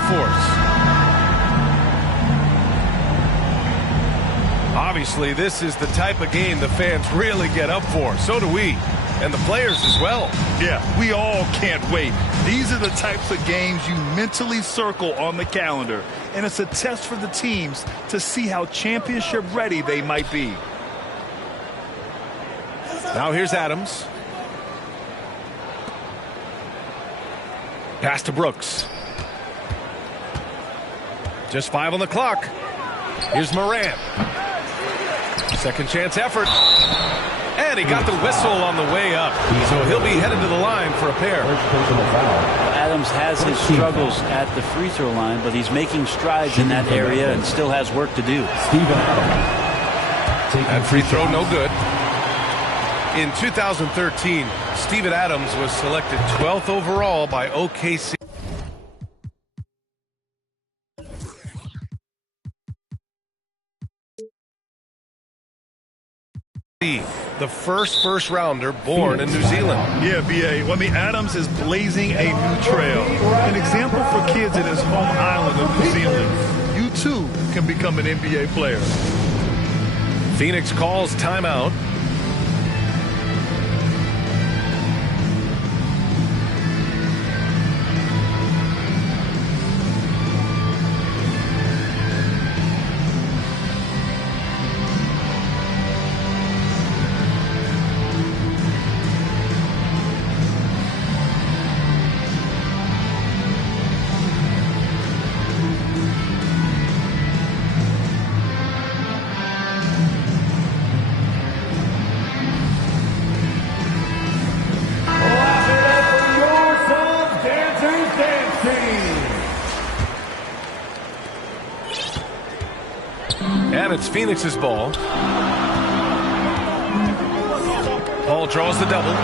the force. Obviously, this is the type of game the fans really get up for. So do we, and the players as well. Yeah, we all can't wait. These are the types of games you mentally circle on the calendar, and it's a test for the teams to see how championship ready they might be. Now here's Adams. Pass to Brooks. Just 5 on the clock. Here's Morant. Second chance effort. And he got the whistle on the way up. So he'll be headed to the line for a pair. Adams has his struggles at the free throw line, but he's making strides in that area and still has work to do. That free throw no good. In 2013, Steven Adams was selected 12th overall by OKC. The first rounder born in New Zealand. Yeah, B.A. Well, I mean, Adams is blazing a new trail. An example for kids in his home island of New Zealand. You, too, can become an NBA player. Phoenix calls timeout. And it's Phoenix's ball. Paul draws the double.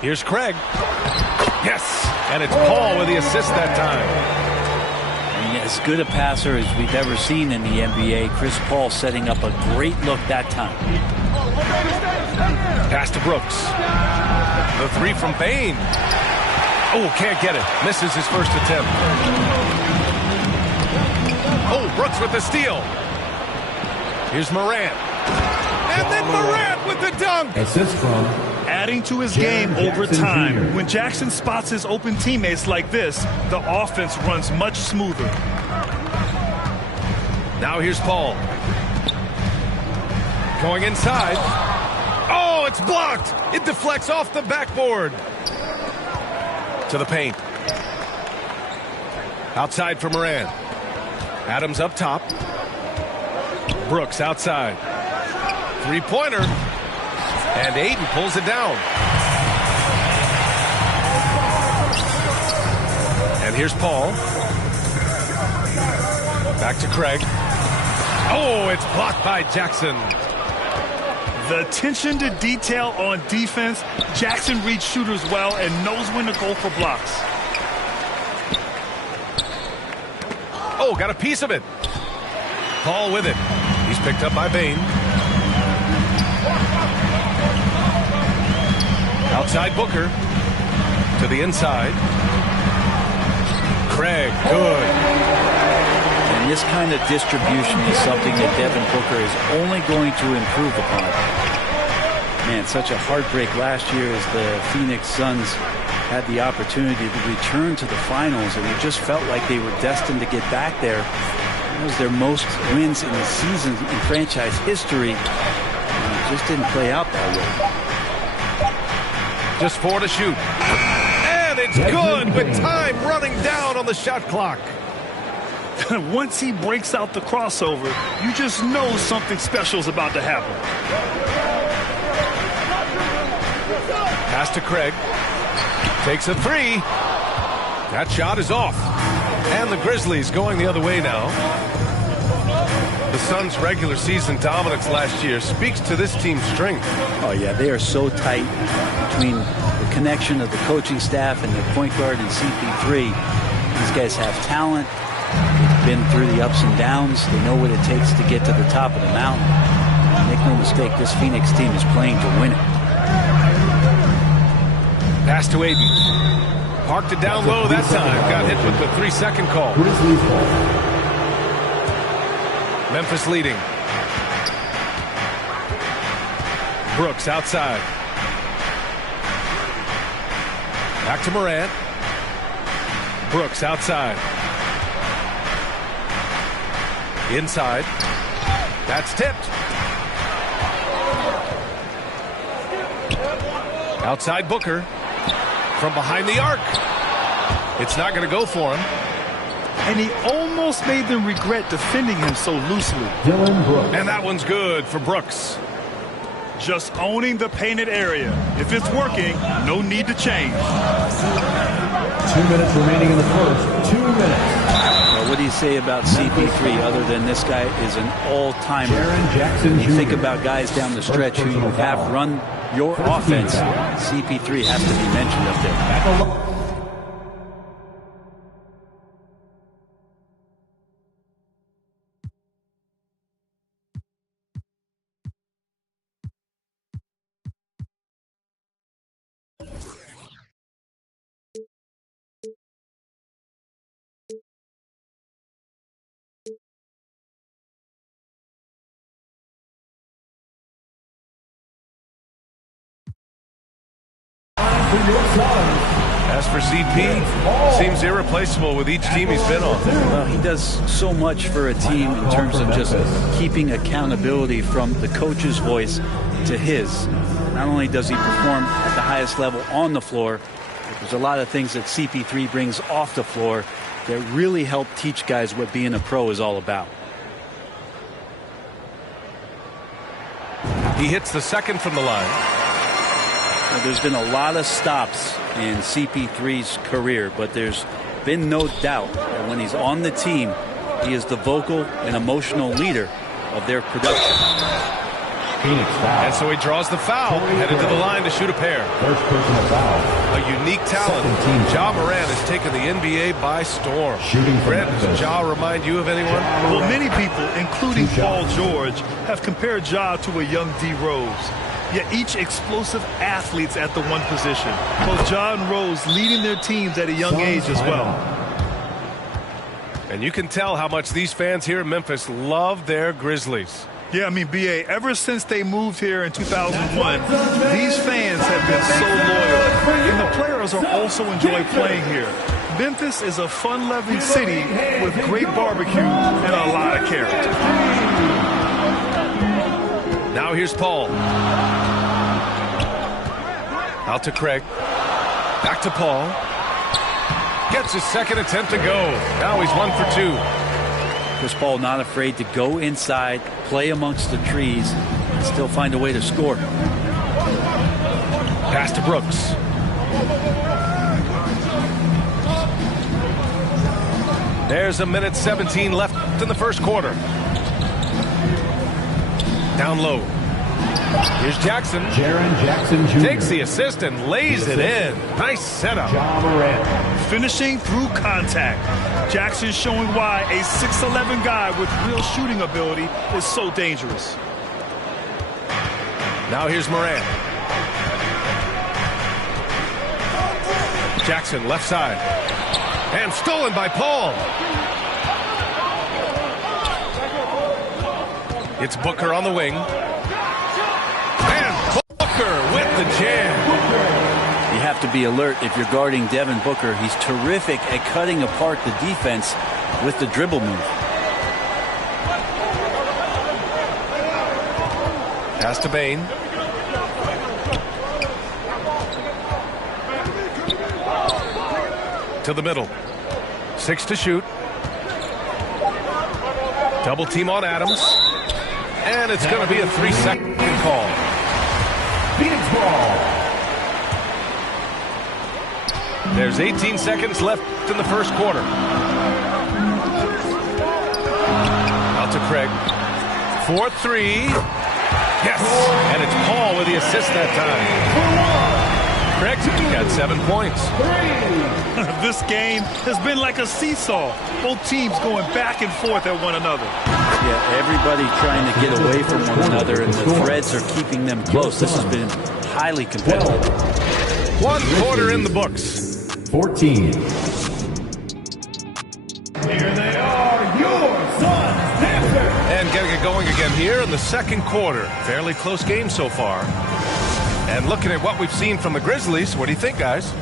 Here's Craig. Yes! And it's Paul with the assist that time. And as good a passer as we've ever seen in the NBA. Chris Paul setting up a great look that time. Pass to Brooks. The three from Bane. Oh, can't get it. Misses his first attempt. Oh, Brooks with the steal. Here's Morant. And then Morant with the dunk. Assist from adding to his game over time. When Jackson spots his open teammates like this, the offense runs much smoother. Now here's Paul. Going inside. Oh, it's blocked. It deflects off the backboard. To the paint. Outside for Morant. Adams up top. Brooks outside. Three-pointer. And Ayton pulls it down. And here's Paul. Back to Craig. Oh, it's blocked by Jackson. The attention to detail on defense. Jackson reads shooters well and knows when to go for blocks. Oh, got a piece of it. Paul with it. He's picked up by Bane. Outside Booker. To the inside. Craig, good. And this kind of distribution is something that Devin Booker is only going to improve upon. Man, such a heartbreak last year as the Phoenix Suns had the opportunity to return to the finals, and it just felt like they were destined to get back there. That was their most wins in the season in franchise history, and it just didn't play out that way. Just 4 to shoot. And it's good with time running down on the shot clock. Once he breaks out the crossover, you just know something special is about to happen. Pass to Craig. Takes a three. That shot is off. And the Grizzlies going the other way now. The Suns' regular season dominance last year speaks to this team's strength. Oh, yeah, they are so tight between the connection of the coaching staff and their point guard and CP3. These guys have talent. They've been through the ups and downs. They know what it takes to get to the top of the mountain. Make no mistake, this Phoenix team is playing to win it. Pass to Ayton. Parked it down low that time. Got hit with the 3-second call. Memphis leading. Brooks outside. Back to Morant. Brooks outside. Inside. That's tipped. Outside Booker. From behind the arc. It's not going to go for him. And he almost made them regret defending him so loosely. And that one's good for Brooks. Just owning the painted area. If it's working, no need to change. 2 minutes remaining in the first. 2 minutes. Well, what do you say about CP3 other than this guy is an all-timer? Jaren Jackson You think Jr. about guys down the stretch who you have run your offense. CP3 has to be mentioned up there. As for CP, seems irreplaceable with each team he's been on. Well, he does so much for a team in terms of just keeping accountability from the coach's voice to his. Not only does he perform at the highest level on the floor, but there's a lot of things that CP3 brings off the floor that really help teach guys what being a pro is all about. He hits the second from the line. Now, there's been a lot of stops in CP3's career, but there's been no doubt that when he's on the team, he is the vocal and emotional leader of their production. And so he draws the foul, headed to the line to shoot a pair. First personal foul. A unique talent. Ja Morant has taken the NBA by storm. Shooting from Brett, Memphis. does Ja remind you of anyone? Well, many people, including Paul George, have compared Ja to a young D. Rose. Yet each explosive athletes at the one position. Both Ja and Rose leading their teams at a young age as well. And you can tell how much these fans here in Memphis love their Grizzlies. Yeah, I mean, B.A., ever since they moved here in 2001, these fans have been so loyal. And the players are also enjoying playing here. Memphis is a fun-loving city with great barbecue and a lot of character. Now here's Paul. Out to Craig. Back to Paul. Gets his second attempt to go. Now he's 1 for 2. Chris Paul not afraid to go inside, play amongst the trees, and still find a way to score. Pass to Brooks. There's 1:17 left in the first quarter. Down low. Here's Jackson. Jaren Jackson Jr. Takes the assist and lays it in. Nice setup. Ja Morant. Finishing through contact. Jackson showing why a 6'11 guy with real shooting ability is so dangerous. Now here's Morant. Jackson left side. And stolen by Paul. It's Booker on the wing. And Booker with the jam. You have to be alert if you're guarding Devin Booker. He's terrific at cutting apart the defense with the dribble move. Pass to Bane. To the middle. 6 to shoot. Double team on Adams. And it's going to be a 3-second call. Phoenix ball. There's 18 seconds left in the first quarter. Out to Craig. 4-3. Yes. And it's Paul with the assist that time. Craig's got 7 points. This game has been like a seesaw. Both teams going back and forth at one another. Yeah, everybody trying to get away from one another, and the threads are keeping them close. This has been highly competitive. 1 quarter in the books. 14. Here they are, your Suns Panthers. And getting it going again here in the second quarter. Fairly close game so far. And looking at what we've seen from the Grizzlies, what do you think, guys?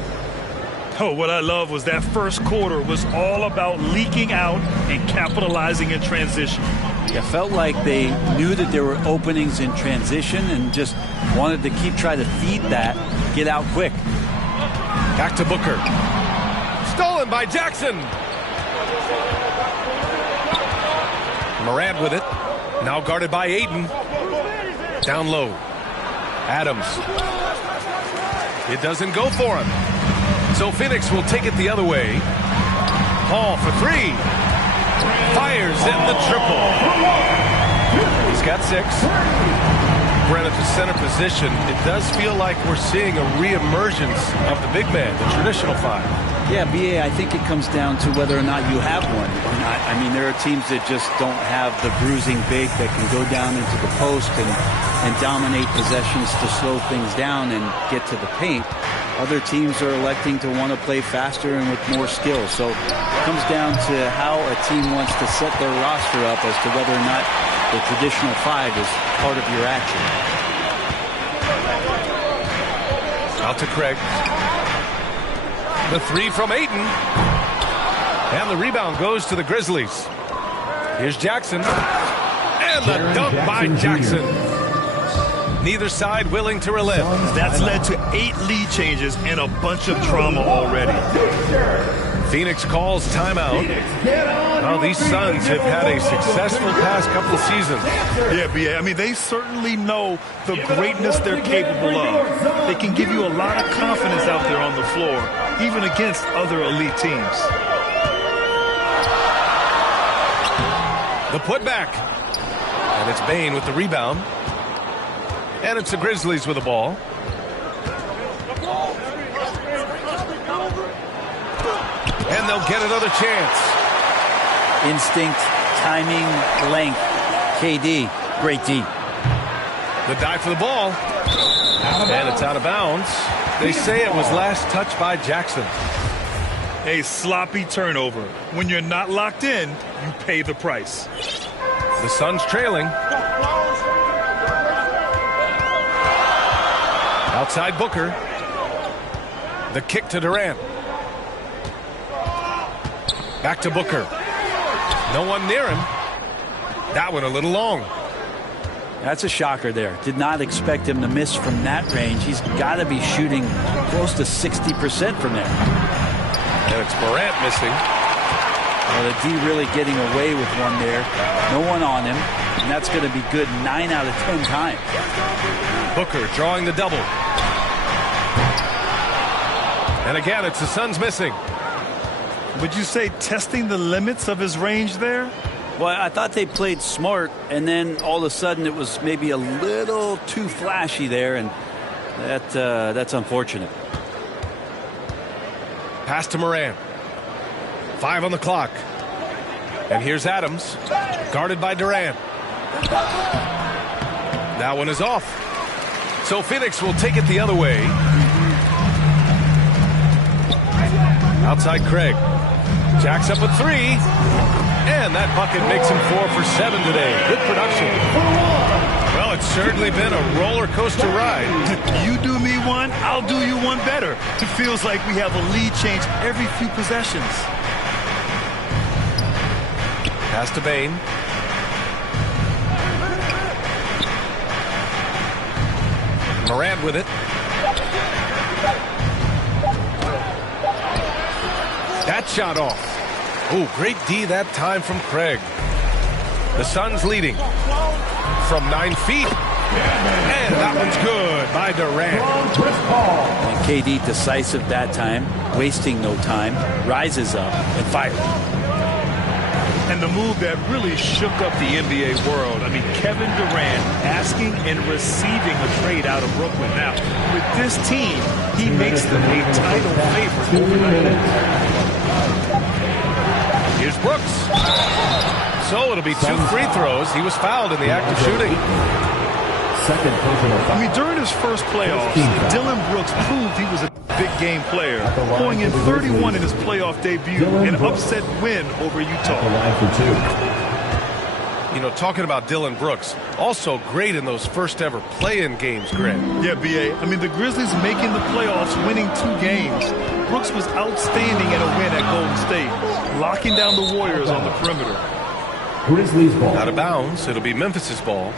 Oh, what I love was that first quarter was all about leaking out and capitalizing in transition. It felt like they knew that there were openings in transition and just wanted to trying to feed that, get out quick. Back to Booker. Stolen by Jackson. Morant with it. Now guarded by Ayton. Down low. Adams. It doesn't go for him. So Phoenix will take it the other way. Paul for three. Fires in the triple. He's got 6. Brent at the center position. It does feel like we're seeing a reemergence of the big man, the traditional 5. Yeah, BA, I think it comes down to whether or not you have one. I mean, there are teams that just don't have the bruising big that can go down into the post and dominate possessions to slow things down and get to the paint. Other teams are electing to want to play faster and with more skill. So it comes down to how a team wants to set their roster up as to whether or not the traditional 5 is part of your action. Out to Craig. The 3 from Ayton. And the rebound goes to the Grizzlies. Here's Jackson. And the dunk by Jackson. Neither side willing to relent. That's led to 8 lead changes and a bunch of drama already. Phoenix calls timeout. Well, these Suns have had a successful past couple of seasons. Yeah, BA. I mean, they certainly know the greatness they're capable of. They can give you a lot of confidence out there on the floor, even against other elite teams. The putback. And it's Bane with the rebound. And it's the Grizzlies with the ball. And they'll get another chance. Instinct, timing, length. KD, great D. The dive for the ball. And it's out of bounds. They say it was last touched by Jackson. A sloppy turnover. When you're not locked in, you pay the price. The Suns trailing. Outside Booker. The kick to Durant. Back to Booker. No one near him. That one a little long. That's a shocker there. Did not expect him to miss from that range. He's got to be shooting close to 60% from there. And it's Morant missing. Well, the D really getting away with one there. No one on him. And that's going to be good 9 out of 10 times. Booker drawing the double. And again, it's the Suns missing. Would you say testing the limits of his range there? Well, I thought they played smart, and then all of a sudden it was maybe a little too flashy there, and that's unfortunate. Pass to Morant. 5 on the clock. And here's Adams, guarded by Durant. That one is off. So Phoenix will take it the other way. Outside Craig. Jacks up a 3. And that bucket makes him 4 for 7 today. Good production. Well, it's certainly been a roller coaster ride. You do me one, I'll do you one better. It feels like we have a lead change every few possessions. Pass to Bane. Morant with it. That shot off. Oh, great D that time from Craig. The Suns leading from 9 feet. And that one's good by Durant. And KD decisive that time, wasting no time, rises up and fires. And the move that really shook up the NBA world. I mean, Kevin Durant asking and receiving a trade out of Brooklyn. Now, with this team, he makes them a title favorite overnight. Here's Brooks. So it'll be 2 free throws. He was fouled in the act of shooting. Second personal foul. I mean, during his first playoffs, Dillon Brooks proved he was a big game player, going in 31 in his playoff debut, an upset win over Utah. The line for 2. You know, talking about Dillon Brooks, also great in those first ever play-in games, Greg. Yeah, B.A. I mean, the Grizzlies making the playoffs, winning 2 games. Brooks was outstanding in a win at Golden State, locking down the Warriors on the perimeter. Grizzlies ball. Out of bounds. It'll be Memphis's ball.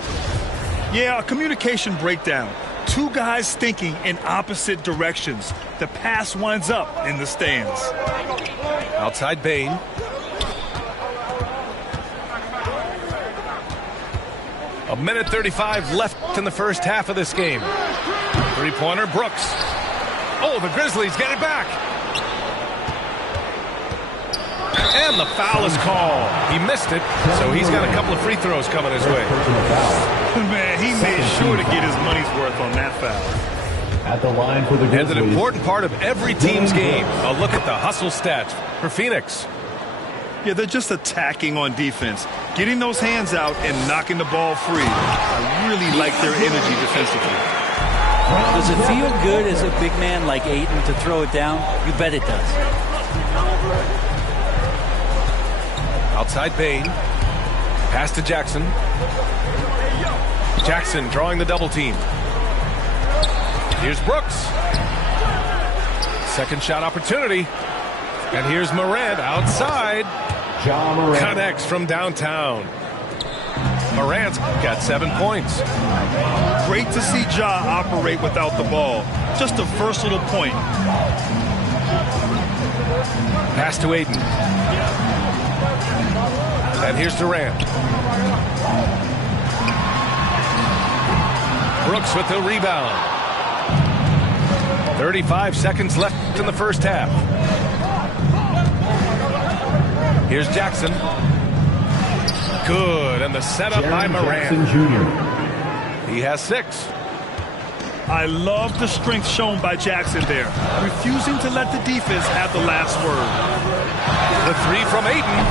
Yeah, a communication breakdown. 2 guys thinking in opposite directions. The pass winds up in the stands. Outside Bane. A minute 35 left in the first half of this game. Three-pointer, Brooks. Oh, the Grizzlies get it back. And the foul is called. He missed it, so he's got a couple of free throws coming his way. Man, he made sure to get his money's worth on that foul. At the line for the Grizzlies. And an important part of every team's game. A look at the hustle stats for Phoenix. Yeah, they're just attacking on defense, getting those hands out and knocking the ball free. I really like their energy defensively. Does it feel good as a big man like Ayton to throw it down? You bet it does. Outside Bane. Pass to Jackson. Jackson drawing the double team. Here's Brooks. Second shot opportunity. And here's Morant outside. Ja Morant. Connects from downtown. Morant's got 7 points. Great to see Ja operate without the ball. Just a versatile point. Pass to Ayton. And here's Durant. Brooks with the rebound. 35 seconds left in the first half. Here's Jackson. Good, and the setup by Morant. Jackson Jr. He has 6. I love the strength shown by Jackson there, refusing to let the defense have the last word. The 3 from Ayton.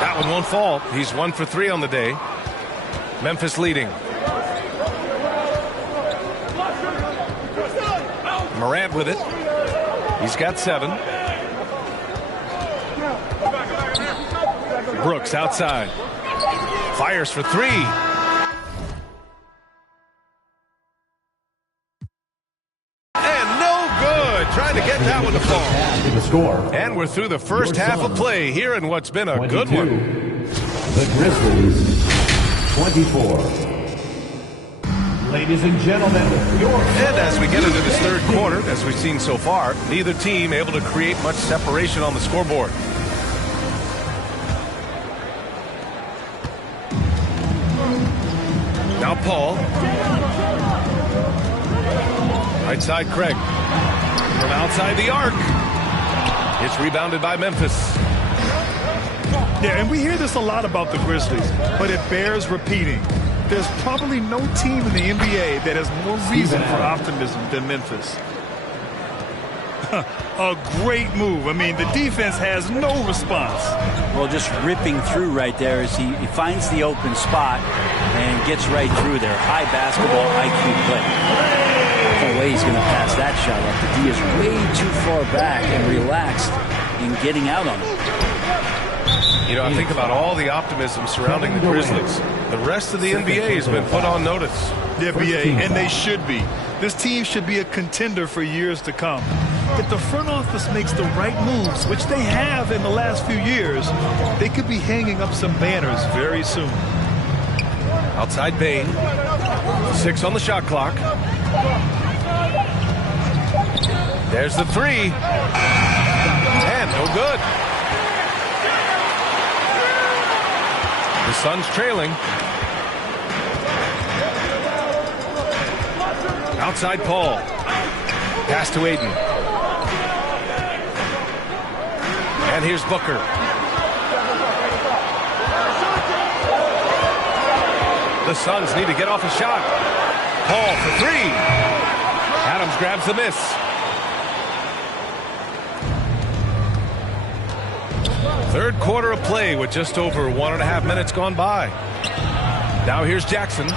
That one won't fall. He's 1 for 3 on the day. Memphis leading. Morant with it. He's got 7. Brooks outside. Fires for 3. And no good. Trying to get that one to fall. The score. And we're through the first half of play here in what's been a 22. good one. The Grizzlies, 24. Ladies and gentlemen, And as we get into this third quarter, as we've seen so far, neither team able to create much separation on the scoreboard. Now Paul. Right side Craig. From outside the arc. It's rebounded by Memphis. Yeah, and we hear this a lot about the Grizzlies, but it bears repeating. There's probably no team in the NBA that has more reason for optimism than Memphis. A great move. I mean, the defense has no response. Well, just ripping through right there as he finds the open spot and gets right through there. High basketball IQ play. No way he's going to pass that shot up. The D is way too far back and relaxed in getting out on it. You know, I think about all the optimism surrounding the Grizzlies. The rest of the NBA has been put on notice. Yeah, BA, and they should be. This team should be a contender for years to come. If the front office makes the right moves, which they have in the last few years, they could be hanging up some banners very soon. Outside Bane. 6 on the shot clock. There's the 3. And no good. The Suns trailing. Outside Paul. Pass to Ayton. And here's Booker. The Suns need to get off a shot. Paul for 3. Adams grabs the miss. Third quarter of play with just over 1.5 minutes gone by. Now here's Jackson.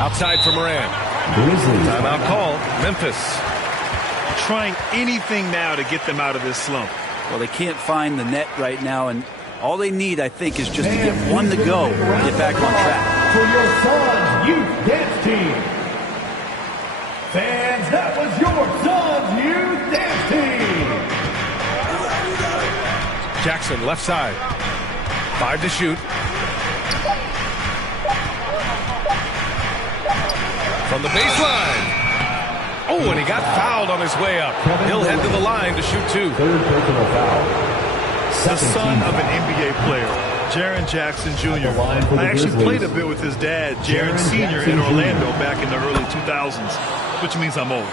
Outside for Morant. Timeout call. Memphis. trying anything now to get them out of this slump. Well, they can't find the net right now, and all they need, I think, is just to get one to go and get back on track. For your son's youth dance team. Fans, that was your son's youth dance team. Jackson, left side. 5 to shoot. From the baseline. Oh, and he got fouled on his way up. He'll head to the line to shoot 2. Third personal foul. The son of an NBA player, Jaren Jackson Jr. I actually played a bit with his dad, Jaren Sr. in Orlando back in the early 2000s, which means I'm old.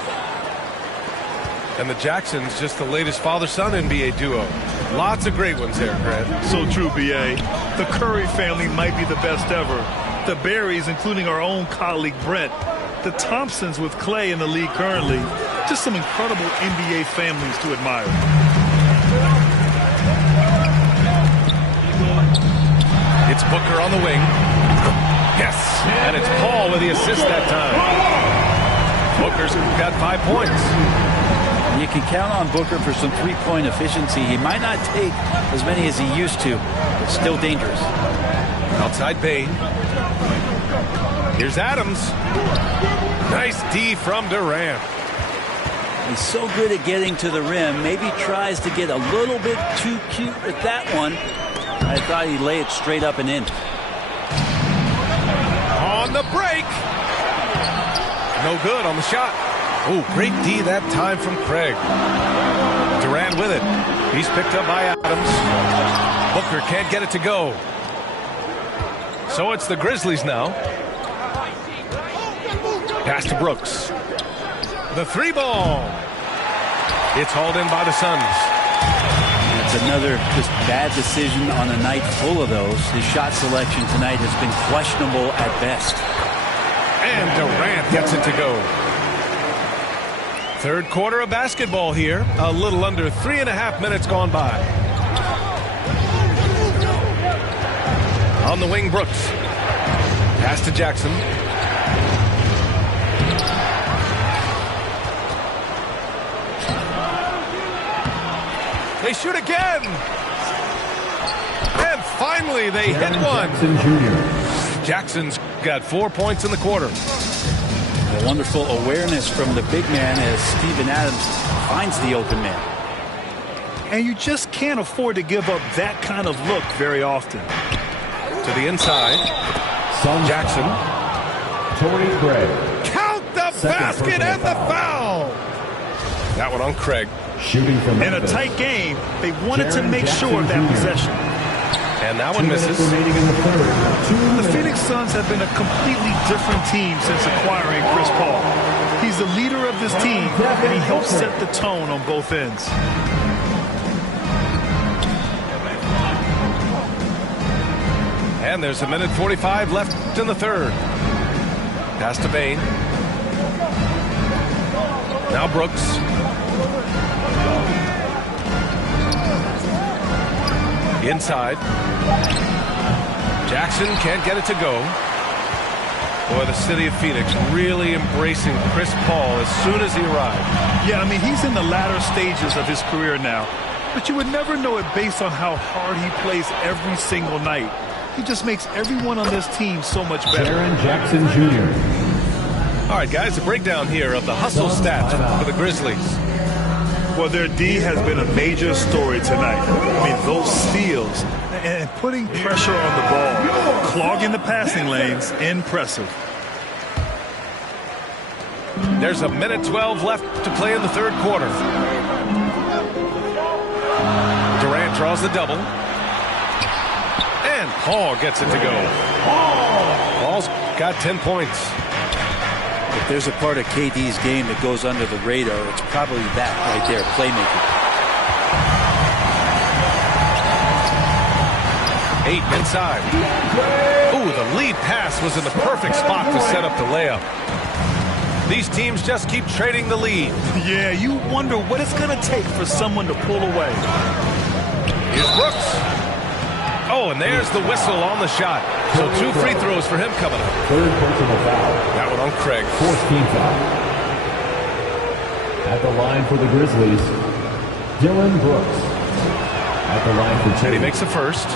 And the Jacksons, just the latest father-son NBA duo. Lots of great ones there, Grant. So true, B.A. The Curry family might be the best ever. The Berrys, including our own colleague Brent. The Thompsons with Clay in the league currently. Just some incredible NBA families to admire. It's Booker on the wing. Yes, and it's Paul with the assist that time. Booker's got 5 points. You can count on Booker for some three-point efficiency. He might not take as many as he used to, but still dangerous. Outside Bane. Here's Adams. Nice D from Durant. He's so good at getting to the rim. Maybe tries to get a little bit too cute with that one. I thought he'd lay it straight up and in. On the break. No good on the shot. Oh, great D that time from Craig. Durant with it. He's picked up by Adams. Booker can't get it to go. So it's the Grizzlies now. Pass to Brooks. The 3-ball. It's hauled in by the Suns. It's another just bad decision on a night full of those. His shot selection tonight has been questionable at best. And Durant gets it to go. Third quarter of basketball here. A little under 3.5 minutes gone by. On the wing, Brooks. Pass to Jackson. They shoot again. And finally they hit one. Jackson Jr. Jackson's got 4 points in the quarter. A wonderful awareness from the big man as Steven Adams finds the open man. And you just can't afford to give up that kind of look very often. To the inside. Jackson. Torrey Craig. Count the basket and the foul. That one on Craig. Shooting from In a tight game, they wanted to make sure of that possession. And that one misses. Remaining in the third. The Phoenix Suns have been a completely different team since acquiring Chris Paul. He's the leader of this team, and he helps set the tone on both ends. And there's 1:45 left in the third. Pass to Bane. Now Brooks. Inside. Jackson can't get it to go. Boy, the city of Phoenix really embracing Chris Paul as soon as he arrived. Yeah, I mean, he's in the latter stages of his career now. But you would never know it based on how hard he plays every single night. He just makes everyone on this team so much better. Jaren Jackson Jr. All right, guys, a breakdown here of the hustle stats for the Grizzlies. Well, their D has been a major story tonight. I mean, those steals and putting pressure on the ball, clogging the passing lanes, impressive. There's 1:12 left to play in the third quarter. Durant draws the double. And Paul gets it to go. Paul's got 10 points. If there's a part of KD's game that goes under the radar, it's probably that right there, playmaking. 8 inside. Ooh, the lead pass was in the perfect spot to set up the layup. These teams just keep trading the lead. Yeah, you wonder what it's going to take for someone to pull away. Here's Brooks. Oh, and there's the whistle on the shot. So 2 free throws for him coming up. Third personal foul. That one on Craig. Fourth team foul. At the line for the Grizzlies, Dylan Brooks. At the line for And he Chase. makes the first.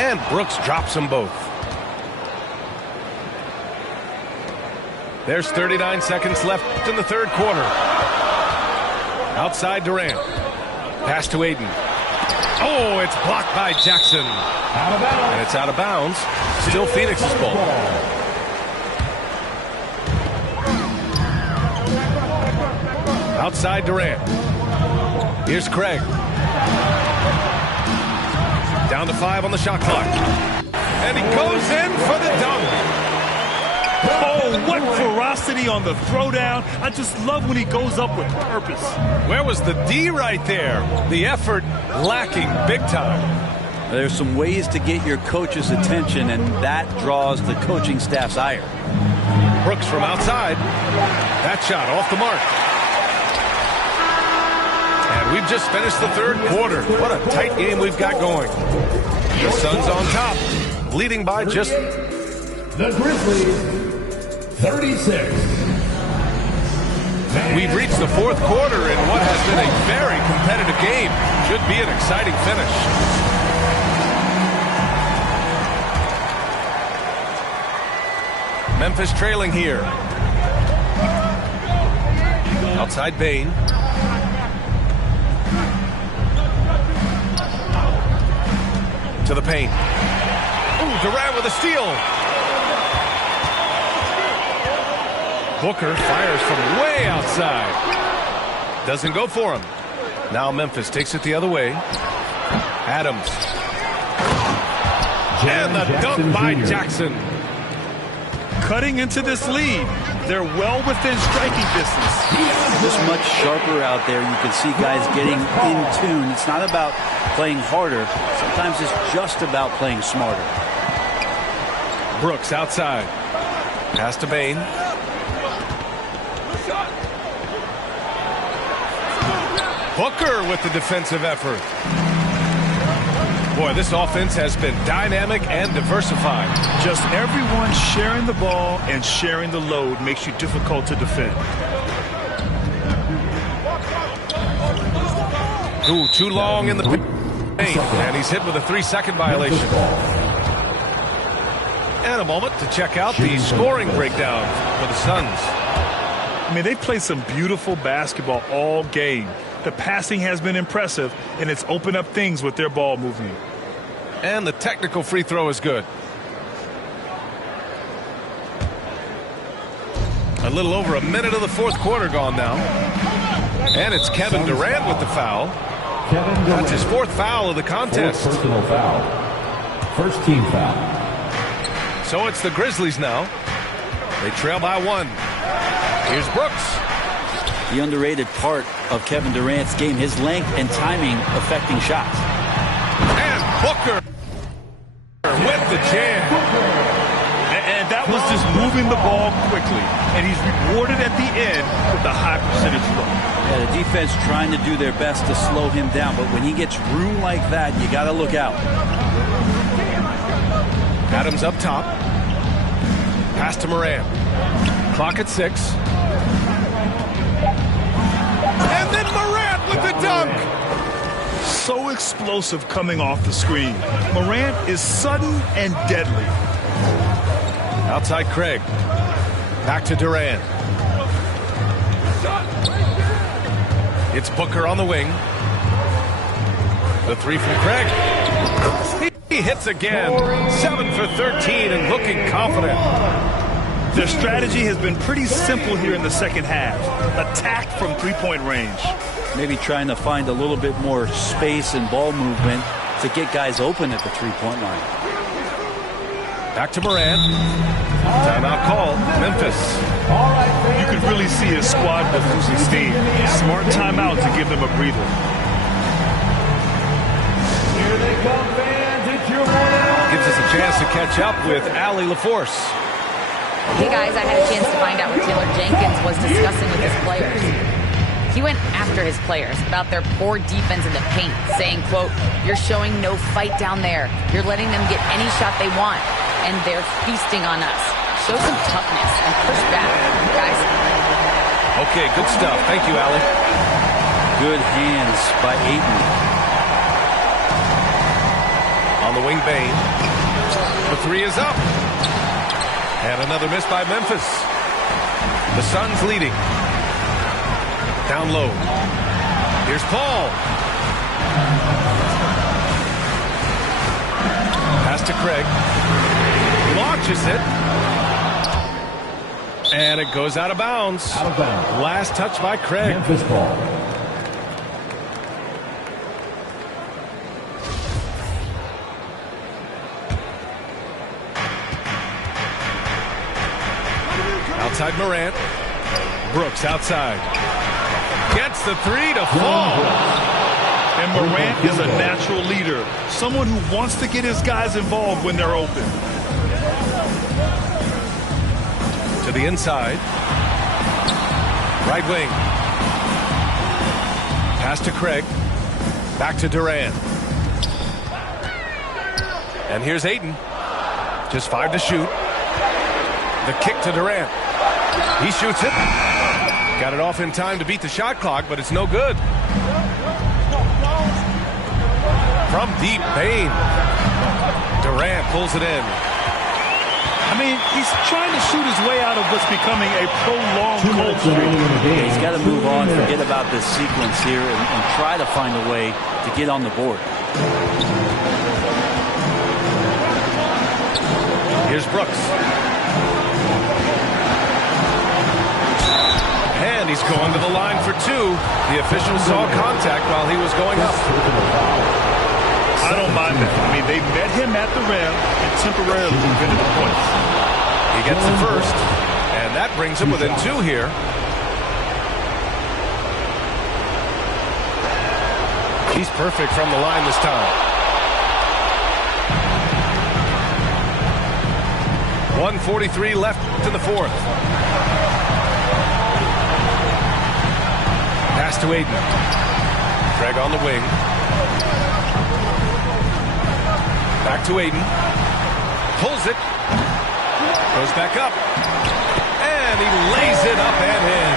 And Brooks drops them both. There's 39 seconds left in the third quarter. Outside Durant. Pass to Aiden. Oh, it's blocked by Jackson. Out of bounds. And it's out of bounds. Still Phoenix's ball. Outside Durant. Here's Craig. Down to 5 on the shot clock. And he goes in for the dunk. Oh, what ferocity on the throwdown. I just love when he goes up with purpose. Where was the D right there? The effort lacking big time. There's some ways to get your coach's attention, and that draws the coaching staff's ire. Brooks from outside. That shot off the mark. And we've just finished the third quarter. What a tight game we've got going. The Suns on top, leading by just... The Grizzlies, 36. We've reached the fourth quarter in what has been a very competitive game. Should be an exciting finish. Memphis trailing here. Outside Bane. To the paint. Ooh, Durant with a steal. Booker fires from way outside. Doesn't go for him. Now Memphis takes it the other way. Adams. And the dunk by Jackson. Cutting into this lead. They're well within striking distance. Just much sharper out there. You can see guys getting in tune. It's not about playing harder. Sometimes it's just about playing smarter. Brooks outside. Pass to Bane. Booker with the defensive effort. Boy, this offense has been dynamic and diversified. Just everyone sharing the ball and sharing the load makes you difficult to defend. Ooh, too long in the paint. And he's hit with a 3-second violation. And a moment to check out the scoring breakdown for the Suns. I mean, they've played some beautiful basketball all game. The passing has been impressive, and it's opened up things with their ball movement. And the technical free throw is good. A little over a minute of the fourth quarter gone now. And it's Kevin Durant with the foul. Kevin Durant. That's his fourth foul of the contest. Fourth personal foul. First team foul. So it's the Grizzlies now. They trail by 1. Here's Brooks. The underrated part of Kevin Durant's game, his length and timing affecting shots. And Booker with the jam. And that was just moving the ball quickly. And he's rewarded at the end with a high percentage look. Yeah, the defense trying to do their best to slow him down, but when he gets room like that, you got to look out. Adams up top. Pass to Moran. Clock at 6. And then Morant with the dunk. So explosive coming off the screen. Morant is sudden and deadly. Outside Craig. Back to Durant. It's Booker on the wing. The 3 from Craig. He hits again. 7 for 13 and looking confident. Their strategy has been pretty simple here in the second half. Attack from three-point range. Maybe trying to find a little bit more space and ball movement to get guys open at the three-point line. Back to Moran. Timeout call. Memphis. You could really see his squad was losing steam. Smart timeout to give them a breather. Here they come, fans. It's your morning. Gives us a chance to catch up with Allie LaForce. Hey guys, I had a chance to find out what Taylor Jenkins was discussing with his players. He went after his players about their poor defense in the paint, saying, quote, "You're showing no fight down there. You're letting them get any shot they want, and they're feasting on us. Show some toughness and push back, guys. Okay, good stuff. Thank you, Allie. Good hands by Ayton. On the wing, Bane. The three is up. And another miss by Memphis. The Suns leading. Down low. Here's Paul. Pass to Craig. Launches it. And it goes out of bounds. Out of bounds. Last touch by Craig. Memphis ball. Outside Morant. Brooks outside. Gets the three to fall. And Morant is a natural leader. Someone who wants to get his guys involved when they're open. To the inside. Right wing. Pass to Craig. Back to Durant. And here's Ayton. Just 5 to shoot. The kick to Durant. He shoots it. Got it off in time to beat the shot clock, but it's no good. From deep, Bane. Durant pulls it in. I mean, he's trying to shoot his way out of what's becoming a prolonged cold streak. Yeah, he's got to move on, forget about this sequence here, and try to find a way to get on the board. Here's Brooks. And he's going to the line for two. The official saw contact while he was going up. I don't mind that. I mean, they met him at the rim and temporarily prevented the points. He gets the first, and that brings him within two here. He's perfect from the line this time. 1:43 left in the fourth. Pass to Ayton. Craig on the wing. Back to Ayton. Pulls it. Goes back up. And he lays it up and in.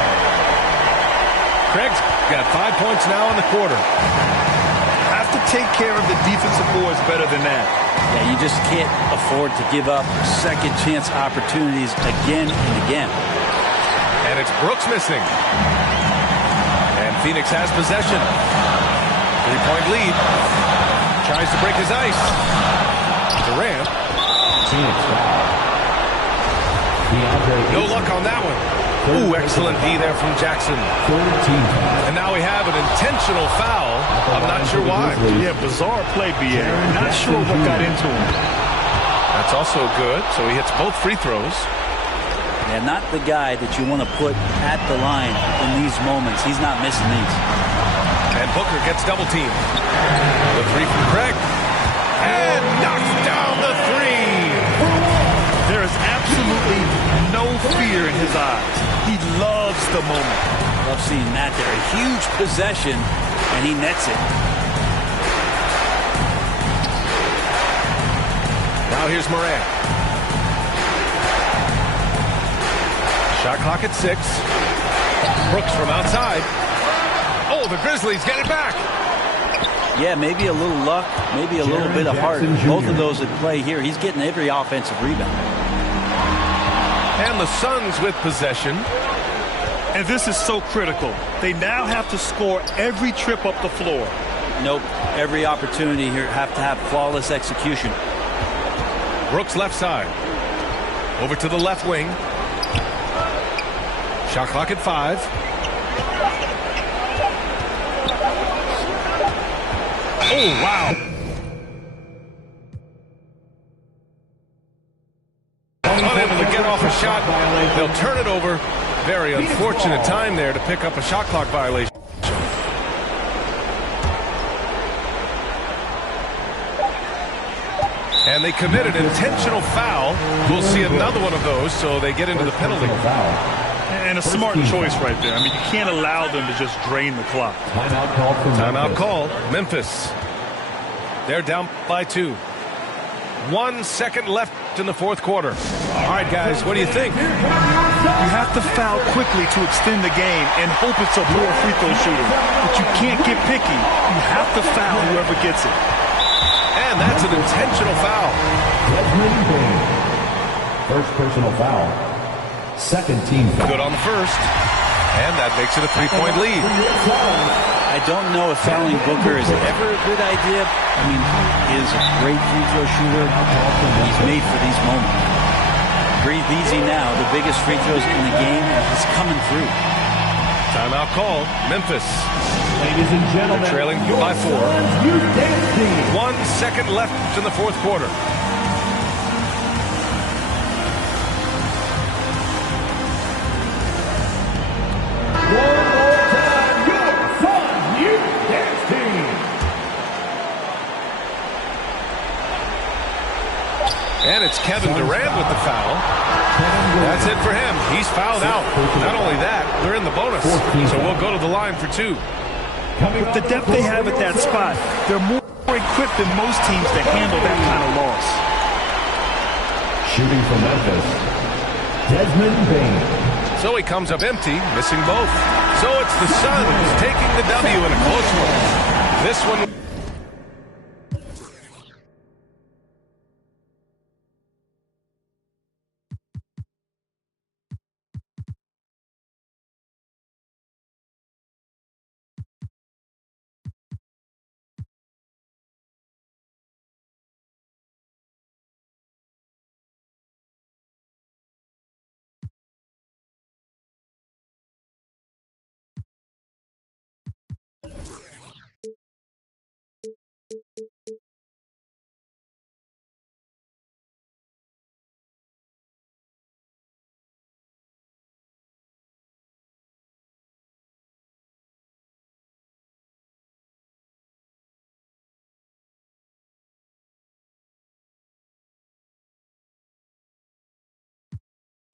Craig's got 5 points now in the quarter. Have to take care of the defensive boards better than that. Yeah, you just can't afford to give up second chance opportunities again and again. And it's Brooks missing. And Phoenix has possession. 3-point lead. Tries to break his ice. Durant. Phoenix foul. No luck on that one. Ooh, excellent D there from Jackson. And now we have an intentional foul. I'm not sure why. Yeah, bizarre play, BA. Not sure what got into him. That's also good. So he hits both free throws. Yeah, not the guy that you want to put at the line in these moments. He's not missing these. And Booker gets double teamed. The three from Craig. And knocks down the three. There is absolutely no fear in his eyes. He loves the moment. Love seeing that there. A huge possession, and he nets it. Now here's Morant. Shot clock at 6. Brooks from outside. Oh, the Grizzlies get it back. Yeah, maybe a little luck, maybe a little bit of heart. Both of those at play here. He's getting every offensive rebound. And the Suns with possession. And this is so critical. They now have to score every trip up the floor. Nope. Every opportunity here have to have flawless execution. Brooks left side. Over to the left wing. Shot clock at 5. Oh, wow. Unable to get off a shot. They'll turn it over. Very unfortunate time there to pick up a shot clock violation. And they committed an intentional foul. We'll see another one of those, so they get into the penalty. And a smart choice right there. I mean, you can't allow them to just drain the clock. Timeout called for Timeout called. Memphis. They're down by 2. 1 second left in the fourth quarter. All right, guys, what do you think? You have to foul quickly to extend the game and hope it's a poor free throw shooter. But you can't get picky. You have to foul whoever gets it. And that's an intentional foul. Desmond Bain. First personal foul. Second team foul. Good on the first. And that makes it a 3-point lead. I don't know if fouling Booker is ever a good idea. I mean, he is a great free throw shooter. He's made for these moments. Breathe easy now. The biggest free throws in the game is coming through. Timeout call. Memphis. Ladies and gentlemen, they're trailing by 4. 1 second left in the fourth quarter. And it's Kevin Durant with the foul. That's it for him. He's fouled out. Not only that, they're in the bonus. So we'll go to the line for 2. With the depth they have at that spot, they're more equipped than most teams to handle that kind of loss. Shooting from Memphis, Desmond Bain. So he comes up empty, missing both. So it's the Suns taking the W in a close one. This one.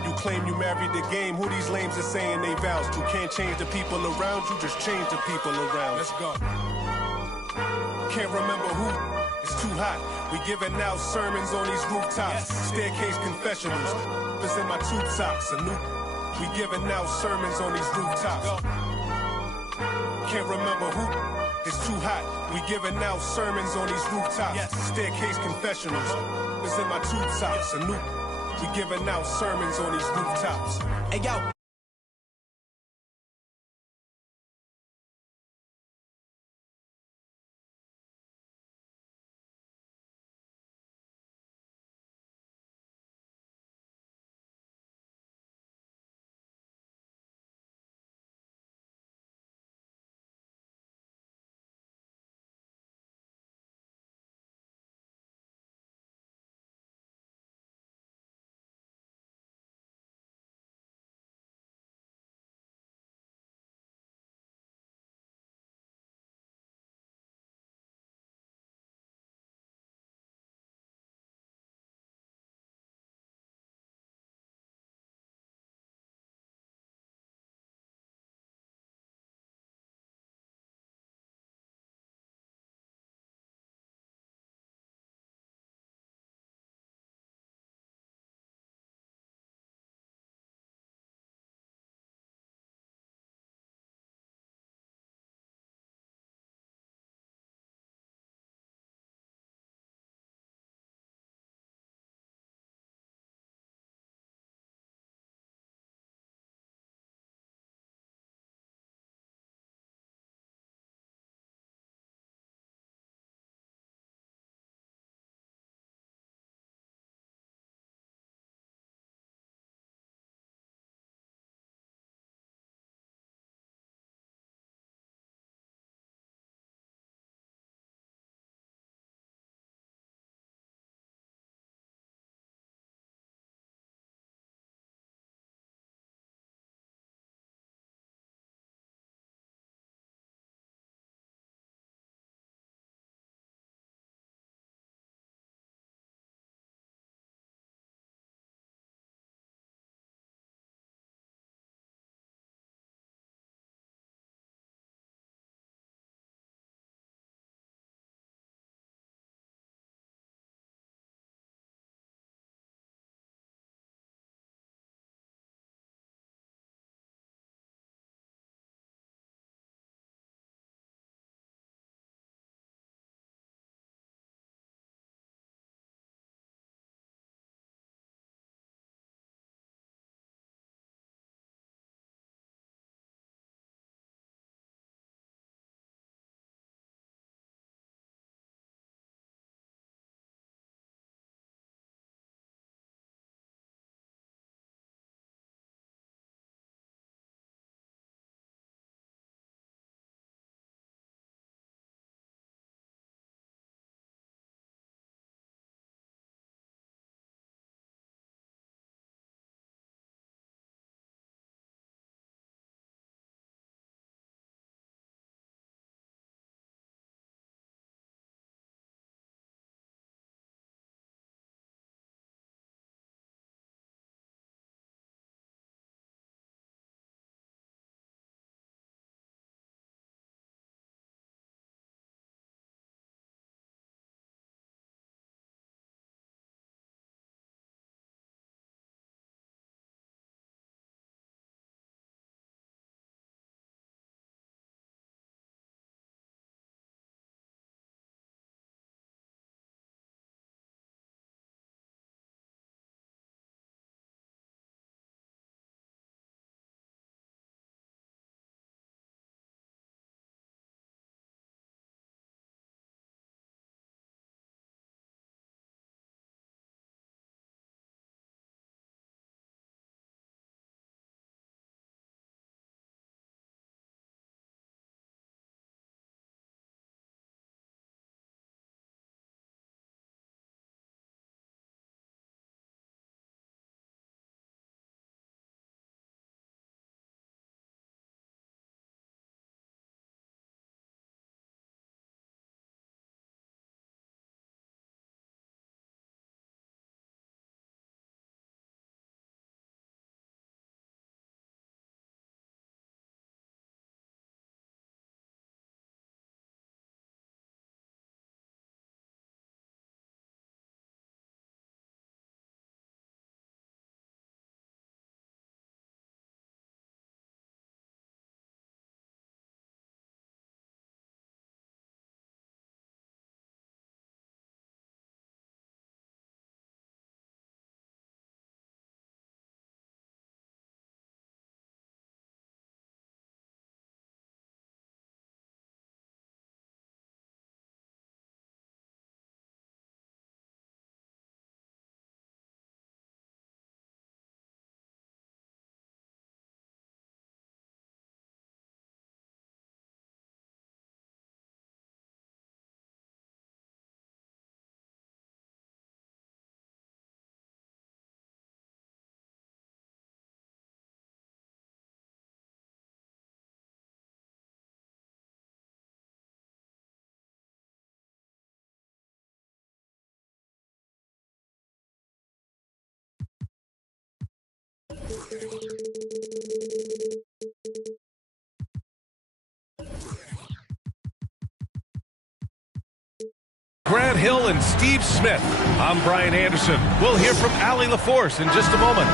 You claim you married the game. Who these lames are saying they vows to? Can't change the people around you, just change the people around. Let's go. Can't remember who. It's too hot. We giving out sermons on these rooftops. Staircase confessionals. It's in my tube socks. We giving out sermons on these rooftops. Can't remember who. It's too hot. We giving out sermons on these rooftops. Staircase confessionals. It's in my tube socks. We giving out sermons on these rooftops. Hey, yo. Grant Hill and Steve Smith. I'm Brian Anderson. We'll hear from Allie LaForce in just a moment.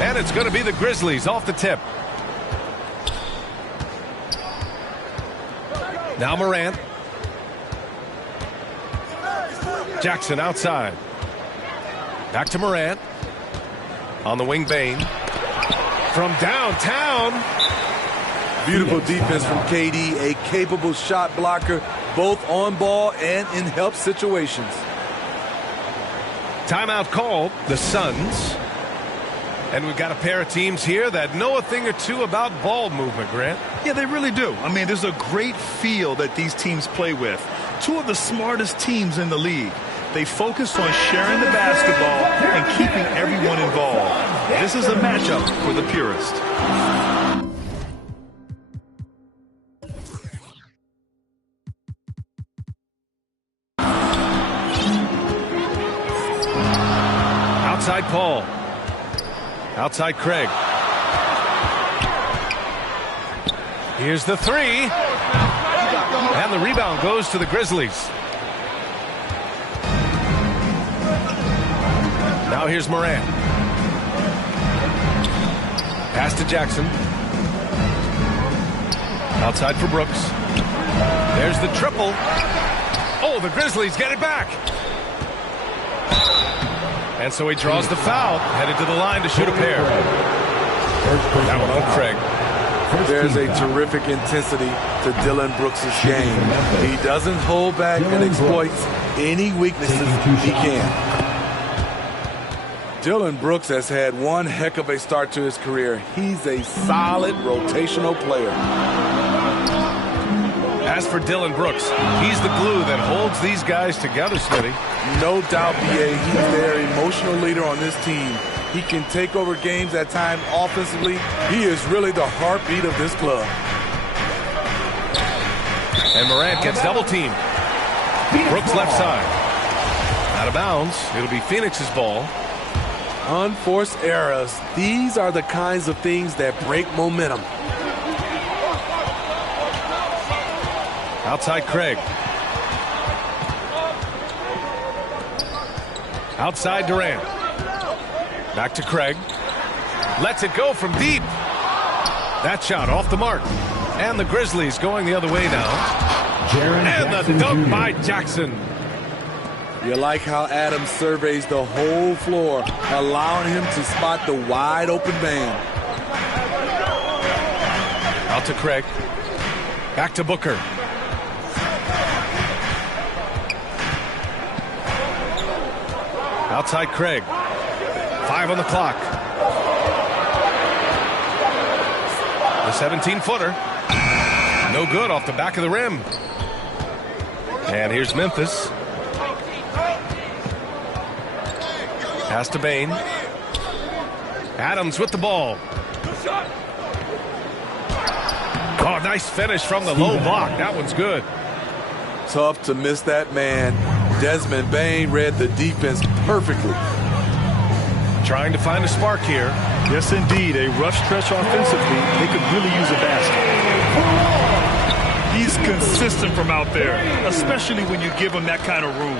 And it's going to be the Grizzlies off the tip. Now Morant. Jackson outside. Back to Morant. On the wing, Bane. From downtown. Beautiful defense from KD, a capable shot blocker, both on ball and in help situations. Timeout called, the Suns. And we've got a pair of teams here that know a thing or two about ball movement, Grant. Yeah, they really do. I mean, there's a great feel that these teams play with. Two of the smartest teams in the league. They focus on sharing the basketball and keeping everyone involved. This is a matchup for the purist. Outside Paul. Outside Craig. Here's the three. And the rebound goes to the Grizzlies. Now here's Morant. Pass to Jackson. Outside for Brooks. There's the triple. Oh, the Grizzlies get it back. And so he draws the foul, headed to the line to shoot a pair. That one on Craig. There's a terrific intensity to Dillon Brooks' game. He doesn't hold back and exploits any weaknesses he can. Dillon Brooks has had one heck of a start to his career. He's a solid rotational player. As for Dillon Brooks, he's the glue that holds these guys together, Smitty. No doubt, B.A. He's their emotional leader on this team. He can take over games at times offensively. He is really the heartbeat of this club. And Morant gets double teamed. Brooks left side. Out of bounds. It'll be Phoenix's ball. Unforced errors. These are the kinds of things that break momentum. Outside Craig. Outside Durant. Back to Craig. Lets it go from deep. That shot off the mark. And the Grizzlies going the other way now. And the dunk by Jackson. You like how Adams surveys the whole floor, allowing him to spot the wide open man. Out to Craig. Back to Booker. Outside Craig. 5 on the clock. The 17-footer. No good off the back of the rim. And here's Memphis. Pass to Bane. Adams with the ball. Oh, nice finish from the low block. That one's good. Tough to miss that man. Desmond Bane read the defense perfectly. Trying to find a spark here. Yes, indeed. A rough stretch offensively. They could really use a basket. He's consistent from out there, especially when you give him that kind of room.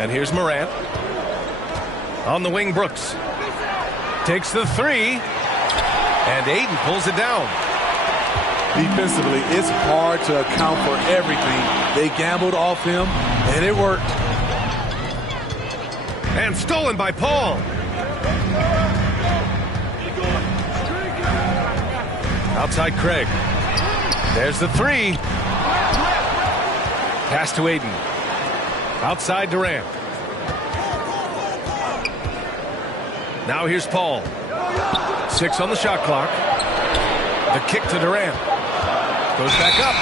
And here's Morant. On the wing, Brooks. Takes the three. And Ayton pulls it down. Defensively, it's hard to account for everything. They gambled off him, and it worked. And stolen by Paul. Outside Craig. There's the three. Pass to Ayton. Outside Durant. Now here's Paul. 6 on the shot clock. The kick to Durant. Goes back up.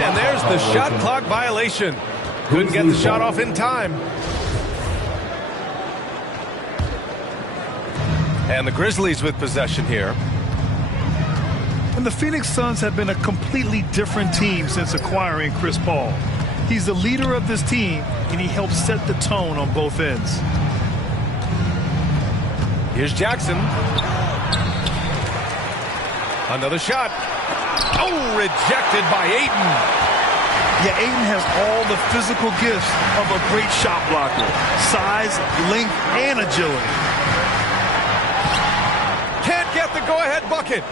And there's the shot clock violation. Couldn't get the shot off in time. And the Grizzlies with possession here. And the Phoenix Suns have been a completely different team since acquiring Chris Paul. He's the leader of this team, and he helps set the tone on both ends. Here's Jackson. Another shot. Oh, rejected by Ayton. Yeah, Ayton has all the physical gifts of a great shot blocker. Size, length, and agility. Can't get the go-ahead bucket.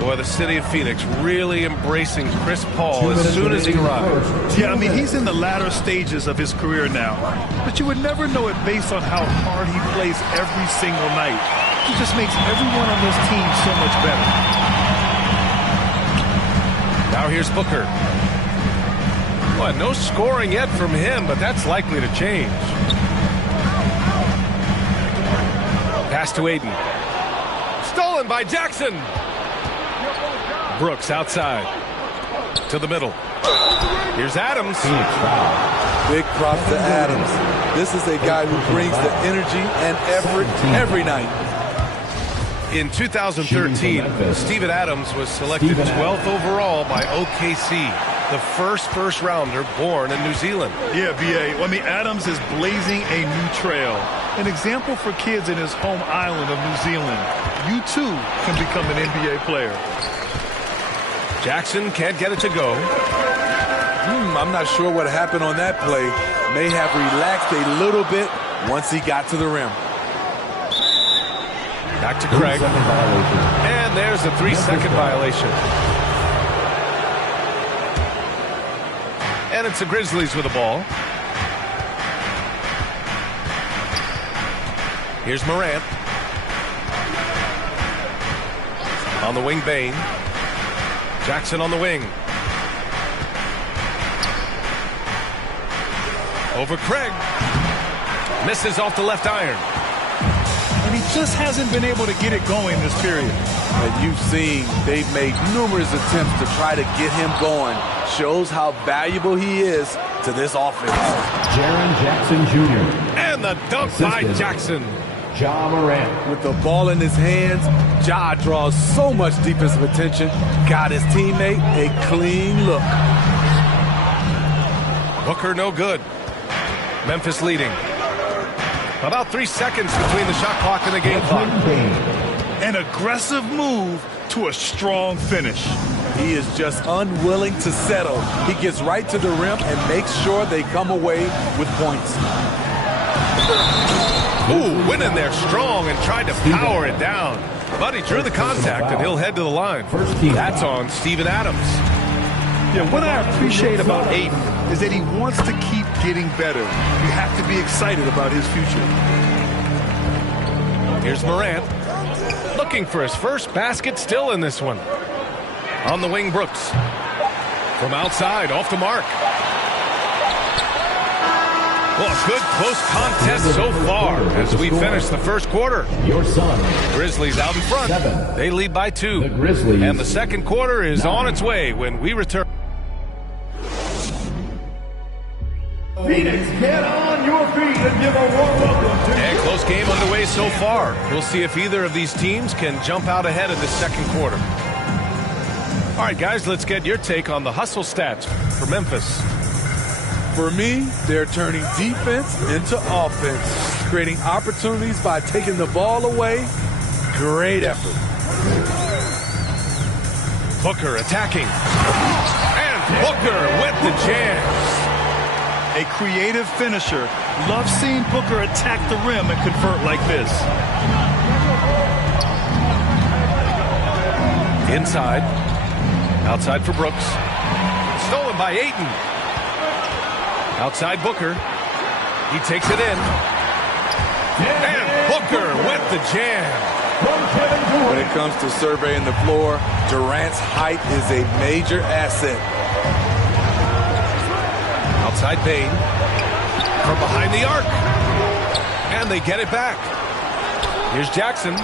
Boy, the city of Phoenix really embracing Chris Paul as soon as he arrived. Yeah, I mean, he's in the latter stages of his career now. But you would never know it based on how hard he plays every single night. He just makes everyone on this team so much better. Now here's Booker. Well, no scoring yet from him, but that's likely to change. Pass to Ayton. Stolen by Jackson. Brooks outside. To the middle. Here's Adams. Big props to Adams. This is a guy who brings the energy and effort every night. In 2013, Steven Adams was selected 12th overall by OKC, the first rounder born in New Zealand. Yeah, B.A. I mean, Adams is blazing a new trail. An example for kids in his home island of New Zealand. You, too, can become an NBA player. Jackson can't get it to go. I'm not sure what happened on that play. May have relaxed a little bit once he got to the rim. Back to Craig. And there's a 3-second violation. And it's the Grizzlies with the ball. Here's Morant. On the wing, Bane. Jackson on the wing. Over Craig. Misses off the left iron. And he just hasn't been able to get it going this period. And you've seen they've made numerous attempts to try to get him going. Shows how valuable he is to this offense. Jaren Jackson Jr. And the dunk by Jackson. Ja Morant. With the ball in his hands, Ja draws so much defensive attention. Got his teammate a clean look. Booker no good. Memphis leading. About 3 seconds between the shot clock and the game clock. An aggressive move to a strong finish. He is just unwilling to settle. He gets right to the rim and makes sure they come away with points. Ooh, went in there strong and tried to power it down. But he drew the contact and he'll head to the line. That's on Steven Adams. Yeah, what I appreciate about Ayton is that he wants to keep getting better. You have to be excited about his future. Here's Morant. Looking for his first basket still in this one. On the wing, Brooks. From outside, off the mark. Well, a good close contest so far as we finish the first quarter. Your son. Grizzlies out in front. 7. They lead by 2. The Grizzlies. And the second quarter is 9. on its way when we return. Phoenix, get on your feet and give a warm welcome to And close game underway so far. We'll see if either of these teams can jump out ahead in the second quarter. All right, guys, let's get your take on the hustle stats for Memphis. For me, they're turning defense into offense, creating opportunities by taking the ball away. Great effort. Booker attacking. And Booker with the jam. A creative finisher. Love seeing Booker attack the rim and convert like this. Inside. Outside for Brooks. Stolen by Ayton. Outside Booker. He takes it in. And Booker with the jam. When it comes to surveying the floor, Durant's height is a major asset. Outside Bane. From behind the arc. And they get it back. Here's Jackson.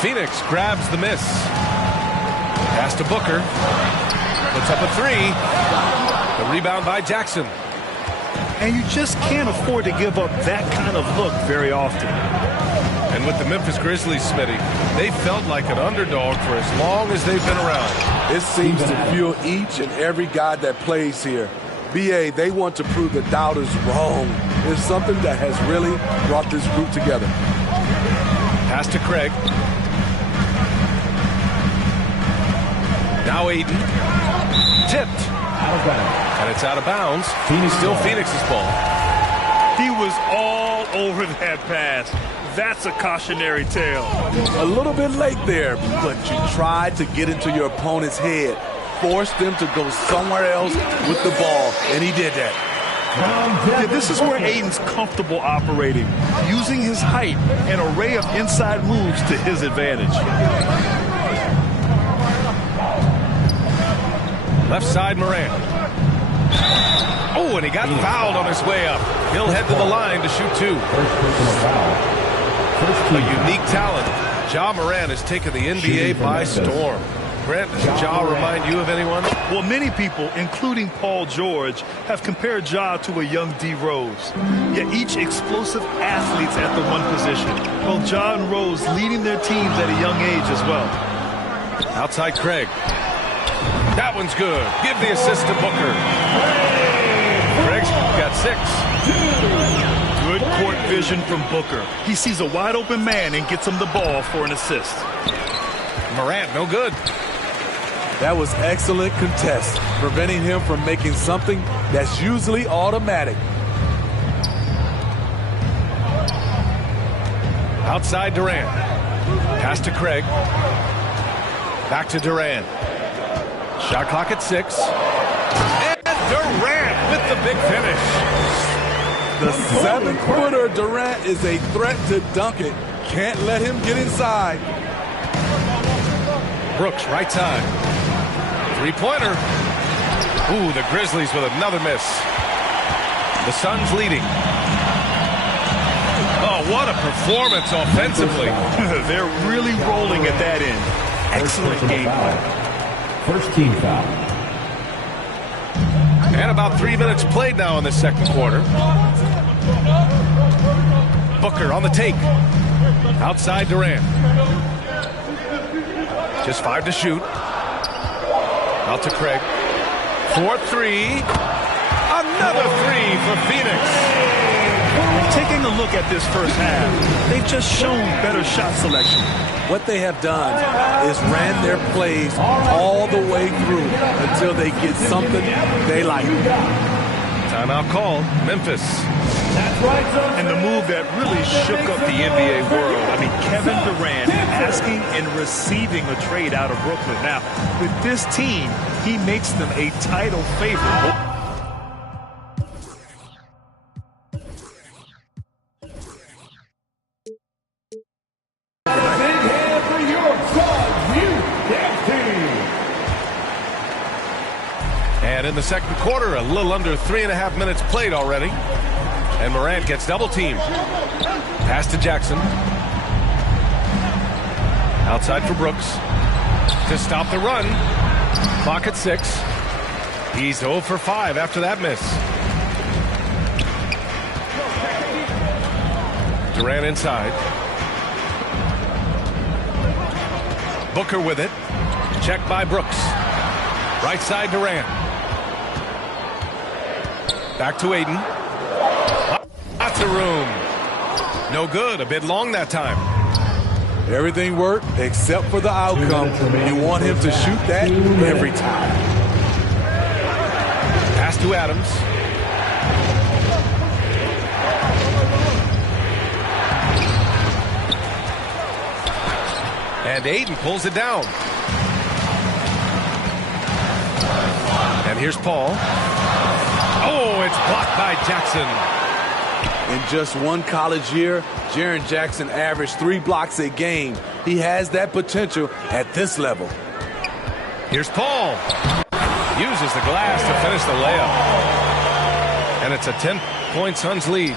Phoenix grabs the miss. Pass to Booker. Puts up a 3. The rebound by Jackson. And you just can't afford to give up that kind of look very often. And And with the Memphis Grizzlies, Smitty, they felt like an underdog for as long as they've been around. It seems to fuel each and every guy that plays here. BA, they want to prove the doubters wrong. It's something that has really brought this group together. Pass to Craig. Now Ayton. Tipped. And it's out of bounds. Still Phoenix's ball. He was all over that pass. That's a cautionary tale. A little bit late there, but you tried to get into your opponent's head. Forced them to go somewhere else with the ball, and he did that. Yeah, this is where Ayton's comfortable operating, using his height and array of inside moves to his advantage. Left side, Morant. Oh, and he got fouled on his way up. He'll head to the line to shoot two. A unique talent. Ja Morant has taken the NBA by storm. Grant, does Ja remind you of anyone? Well, many people, including Paul George, have compared Ja to a young D. Rose. Yet each explosive athletes at the one position. Both Ja and Rose leading their teams at a young age as well. Outside Craig. That one's good. Give the assist to Booker. Craig's got 6. Good court vision from Booker. He sees a wide open man and gets him the ball for an assist. Morant, no good. That was excellent contest, preventing him from making something that's usually automatic. Outside Durant. Pass to Craig. Back to Durant. Shot clock at 6. And Durant with the big finish. The 7-footer Durant is a threat to dunk it. Can't let him get inside. Brooks, right side. Three-pointer. Ooh, the Grizzlies with another miss. The Suns leading. Oh, what a performance offensively. They're really rolling at that end. Excellent game plan. First team foul. And about 3 minutes played now in the second quarter. Booker on the take. Outside Durant. Just 5 to shoot. Out to Craig. 4-3. Another 3 for Phoenix. Taking a look at this first half, they've just shown better shot selection. What they have done is ran their plays all the way through until they get something they like. Timeout called. Memphis. And the move that really shook up the NBA world. I mean, Kevin Durant asking and receiving a trade out of Brooklyn. Now, with this team, he makes them a title favorite. And in the second quarter, a little under 3.5 minutes played already. And Morant gets double-teamed. Pass to Jackson. Outside for Brooks. To stop the run. Clock at 6. He's 0 for 5 after that miss. Durant inside. Booker with it. Check by Brooks. Right side Durant. Back to Ayton. Lots of room. No good. A bit long that time. Everything worked except for the outcome. You want him to shoot that every time. Pass to Adams. And Ayton pulls it down. And here's Paul. Oh, it's blocked by Jackson. In just one college year, Jaren Jackson averaged 3 blocks a game. He has that potential at this level. Here's Paul. Uses the glass to finish the layup. And it's a 10-point Suns lead.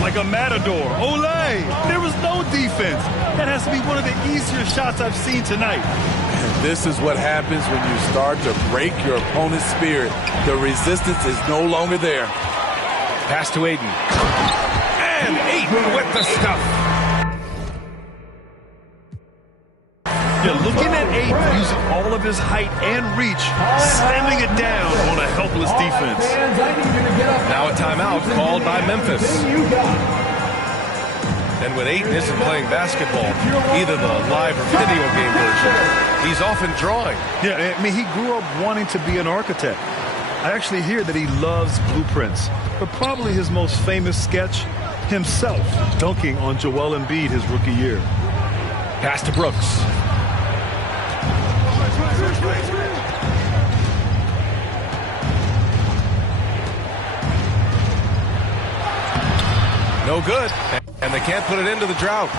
Like a matador. Olay! There was no defense. That has to be one of the easier shots I've seen tonight. And this is what happens when you start to break your opponent's spirit. The resistance is no longer there. Pass to Ayton. And Ayton with the stuff. Yeah, looking at Ayton using all of his height and reach, slamming it down on a helpless defense. Now a timeout called by Memphis. And when Ayton isn't playing basketball, either the live or video game version, he's often drawing. Yeah, I mean, he grew up wanting to be an architect. I actually hear that he loves blueprints, but probably his most famous sketch, himself dunking on Joel Embiid his rookie year. Pass to Brooks. No good, and they can't put it into the drought.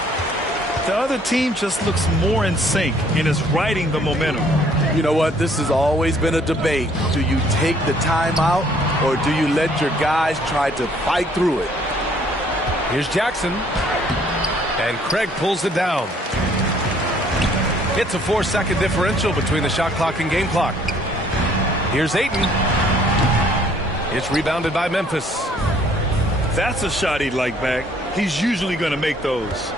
The other team just looks more in sync and is riding the momentum. You know what? This has always been a debate. Do you take the timeout or do you let your guys try to fight through it? Here's Jackson, and Craig pulls it down. It's a 4-second differential between the shot clock and game clock. Here's Ayton. It's rebounded by Memphis. That's a shot he'd like back. He's usually going to make those.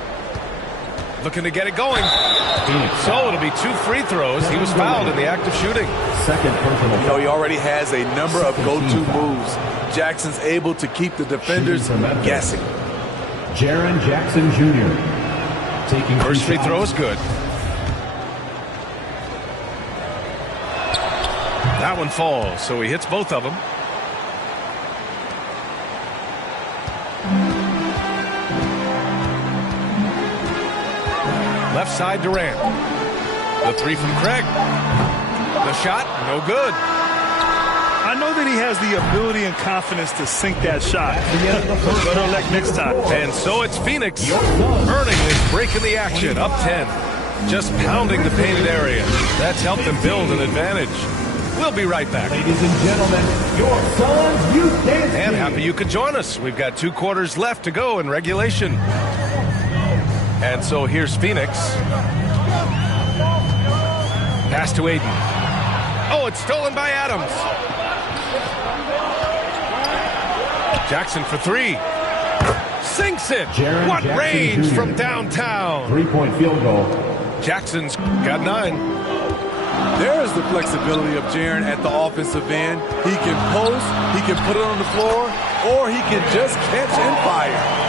Looking to get it going. So it'll be 2 free throws. He was fouled in the act of shooting. Second personal. You know, he already has a number of go-to moves. Jackson's able to keep the defenders guessing. Jaren Jackson Jr. taking First free throw is good. That one falls, so he hits both of them. Left side Durant. The three from Craig. The shot, no good. I know that he has the ability and confidence to sink that shot. Better luck next time. And so it's Phoenix earning this break in the action, up 10. Just pounding the painted area. That's helped them build an advantage. We'll be right back. Ladies and gentlemen, your Suns Youth Dance And Team. happy you could join us. We've got 2 quarters left to go in regulation. And so here's Phoenix. Pass to Ayton. Oh, it's stolen by Adams. Jackson for 3. Sinks it. Jaren What Jackson range Jr. from downtown. 3-point field goal. Jackson's got 9. There is the flexibility of Jaren at the offensive end. He can post, he can put it on the floor, or he can just catch and fire.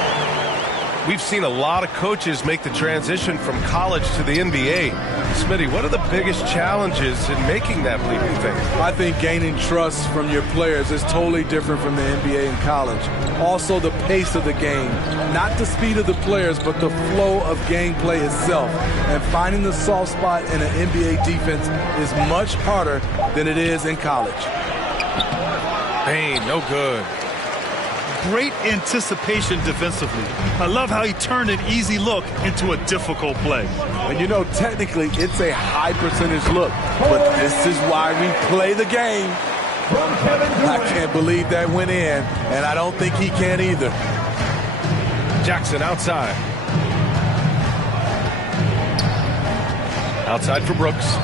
We've seen a lot of coaches make the transition from college to the NBA. Smitty, what are the biggest challenges in making that leaping thing? I think gaining trust from your players is totally different from the NBA and college. Also, the pace of the game. Not the speed of the players, but the flow of gameplay itself. And finding the soft spot in an NBA defense is much harder than it is in college. Hey, no good. Great anticipation defensively. I love how he turned an easy look into a difficult play. And you know, technically, it's a high percentage look, but this is why we play the game. I can't believe that went in, and I don't think he can either. Jackson outside. Outside for Brooks.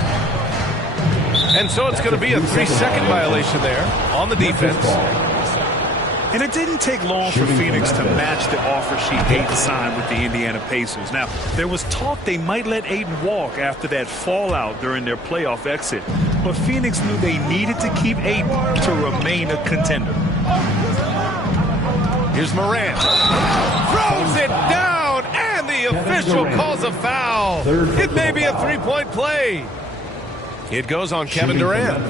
And so it's going to be a 3-second violation there on the defense. And it didn't take long for Phoenix to match the offer sheet Ayton signed with the Indiana Pacers. Now, there was talk they might let Ayton walk after that fallout during their playoff exit. But Phoenix knew they needed to keep Ayton to remain a contender. Here's Morant. Throws it down, and the official calls a foul. It may be a 3-point play. It goes on Kevin Durant.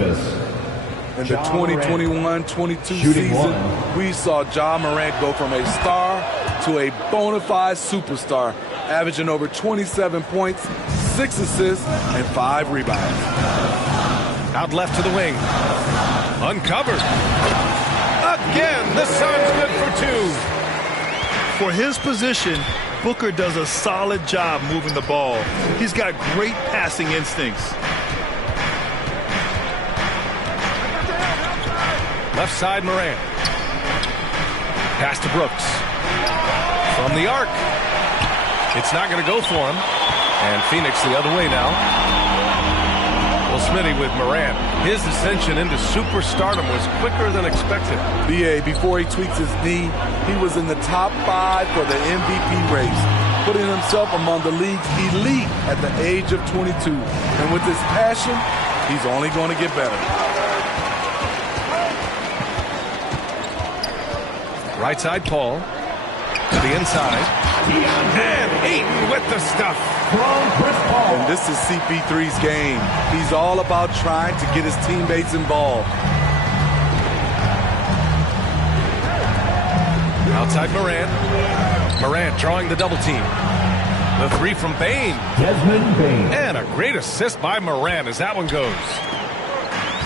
In the 2021-22 season, we saw Ja Morant go from a star to a bona fide superstar, averaging over 27 points, 6 assists, and 5 rebounds. Out left to the wing. Uncovered. Again, the Suns good for 2. For his position, Booker does a solid job moving the ball. He's got great passing instincts. Left side, Morant. Pass to Brooks. From the arc. It's not going to go for him. And Phoenix the other way now. Well, Smitty with Morant. His ascension into superstardom was quicker than expected. BA, before he tweaks his knee, he was in the top 5 for the MVP race. putting himself among the league's elite at the age of 22. And with his passion, he's only going to get better. Right side, Paul. To the inside. And Ayton with the stuff. And this is CP3's game. He's all about trying to get his teammates involved. Outside Morant. Morant drawing the double team. The three from Bane. Desmond Bane. And a great assist by Morant as that one goes.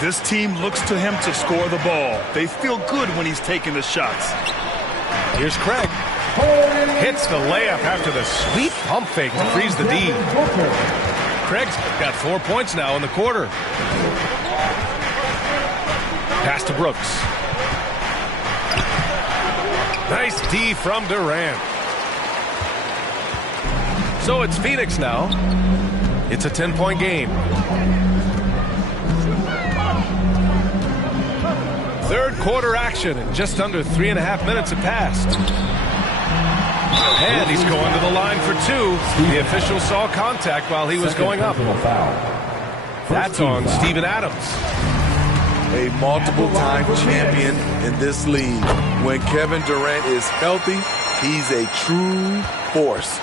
This team looks to him to score the ball. They feel good when he's taking the shots. Here's Craig. Hits the layup after the sweet pump fake to freeze the D. Craig's got 4 points now in the quarter. Pass to Brooks. Nice D from Durant. So it's Phoenix now. It's a 10-point game. Third quarter action, and just under 3.5 minutes have passed. And he's going to the line for two. The official saw contact while he was going up. That's on Steven Adams. A multiple-time champion in this league. When Kevin Durant is healthy, he's a true force.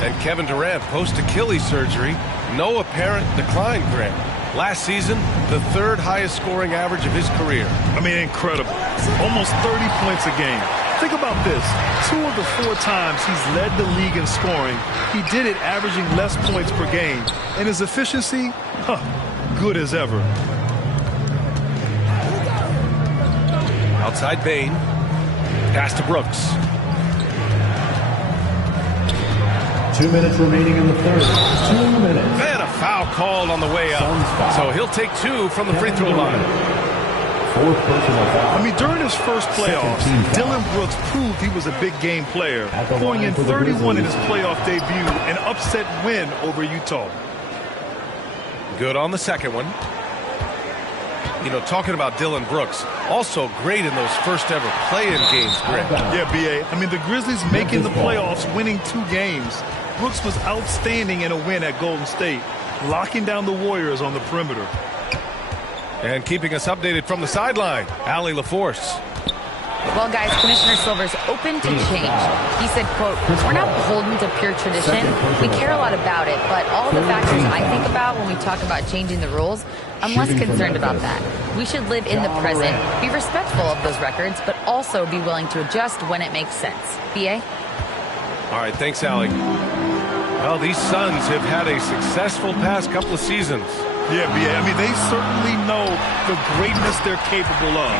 And Kevin Durant, post-Achilles surgery, no apparent decline, Grant. Last season, the third highest scoring average of his career. I mean, incredible. Almost 30 points a game. Think about this. 2 of the 4 times he's led the league in scoring, he did it averaging less points per game. And his efficiency, good as ever. Outside Bane. Pass to Brooks. 2 minutes remaining in the third. 2 minutes. And a foul called on the way up. So he'll take 2 from the free throw line. Fourth personal foul. I mean, during his first playoffs, Dillon Brooks proved he was a big game player, going in 31 in his playoff debut, an upset win over Utah. Good on the second one. You know, talking about Dillon Brooks, also great in those first ever play-in games, Grant. Yeah, B.A. I mean, the Grizzlies making the playoffs, winning 2 games. Brooks was outstanding in a win at Golden State, locking down the Warriors on the perimeter. And keeping us updated from the sideline, Allie LaForce. Well, guys, Commissioner Silver's open to change. He said, quote, "We're not beholden to pure tradition. We care a lot about it, but all the factors I think about when we talk about changing the rules, I'm less concerned about that. We should live in the present, be respectful of those records, but also be willing to adjust when it makes sense." B.A.? All right, thanks, Allie. Well, these Suns have had a successful past couple of seasons. Yeah, B.A. I mean, they certainly know the greatness they're capable of.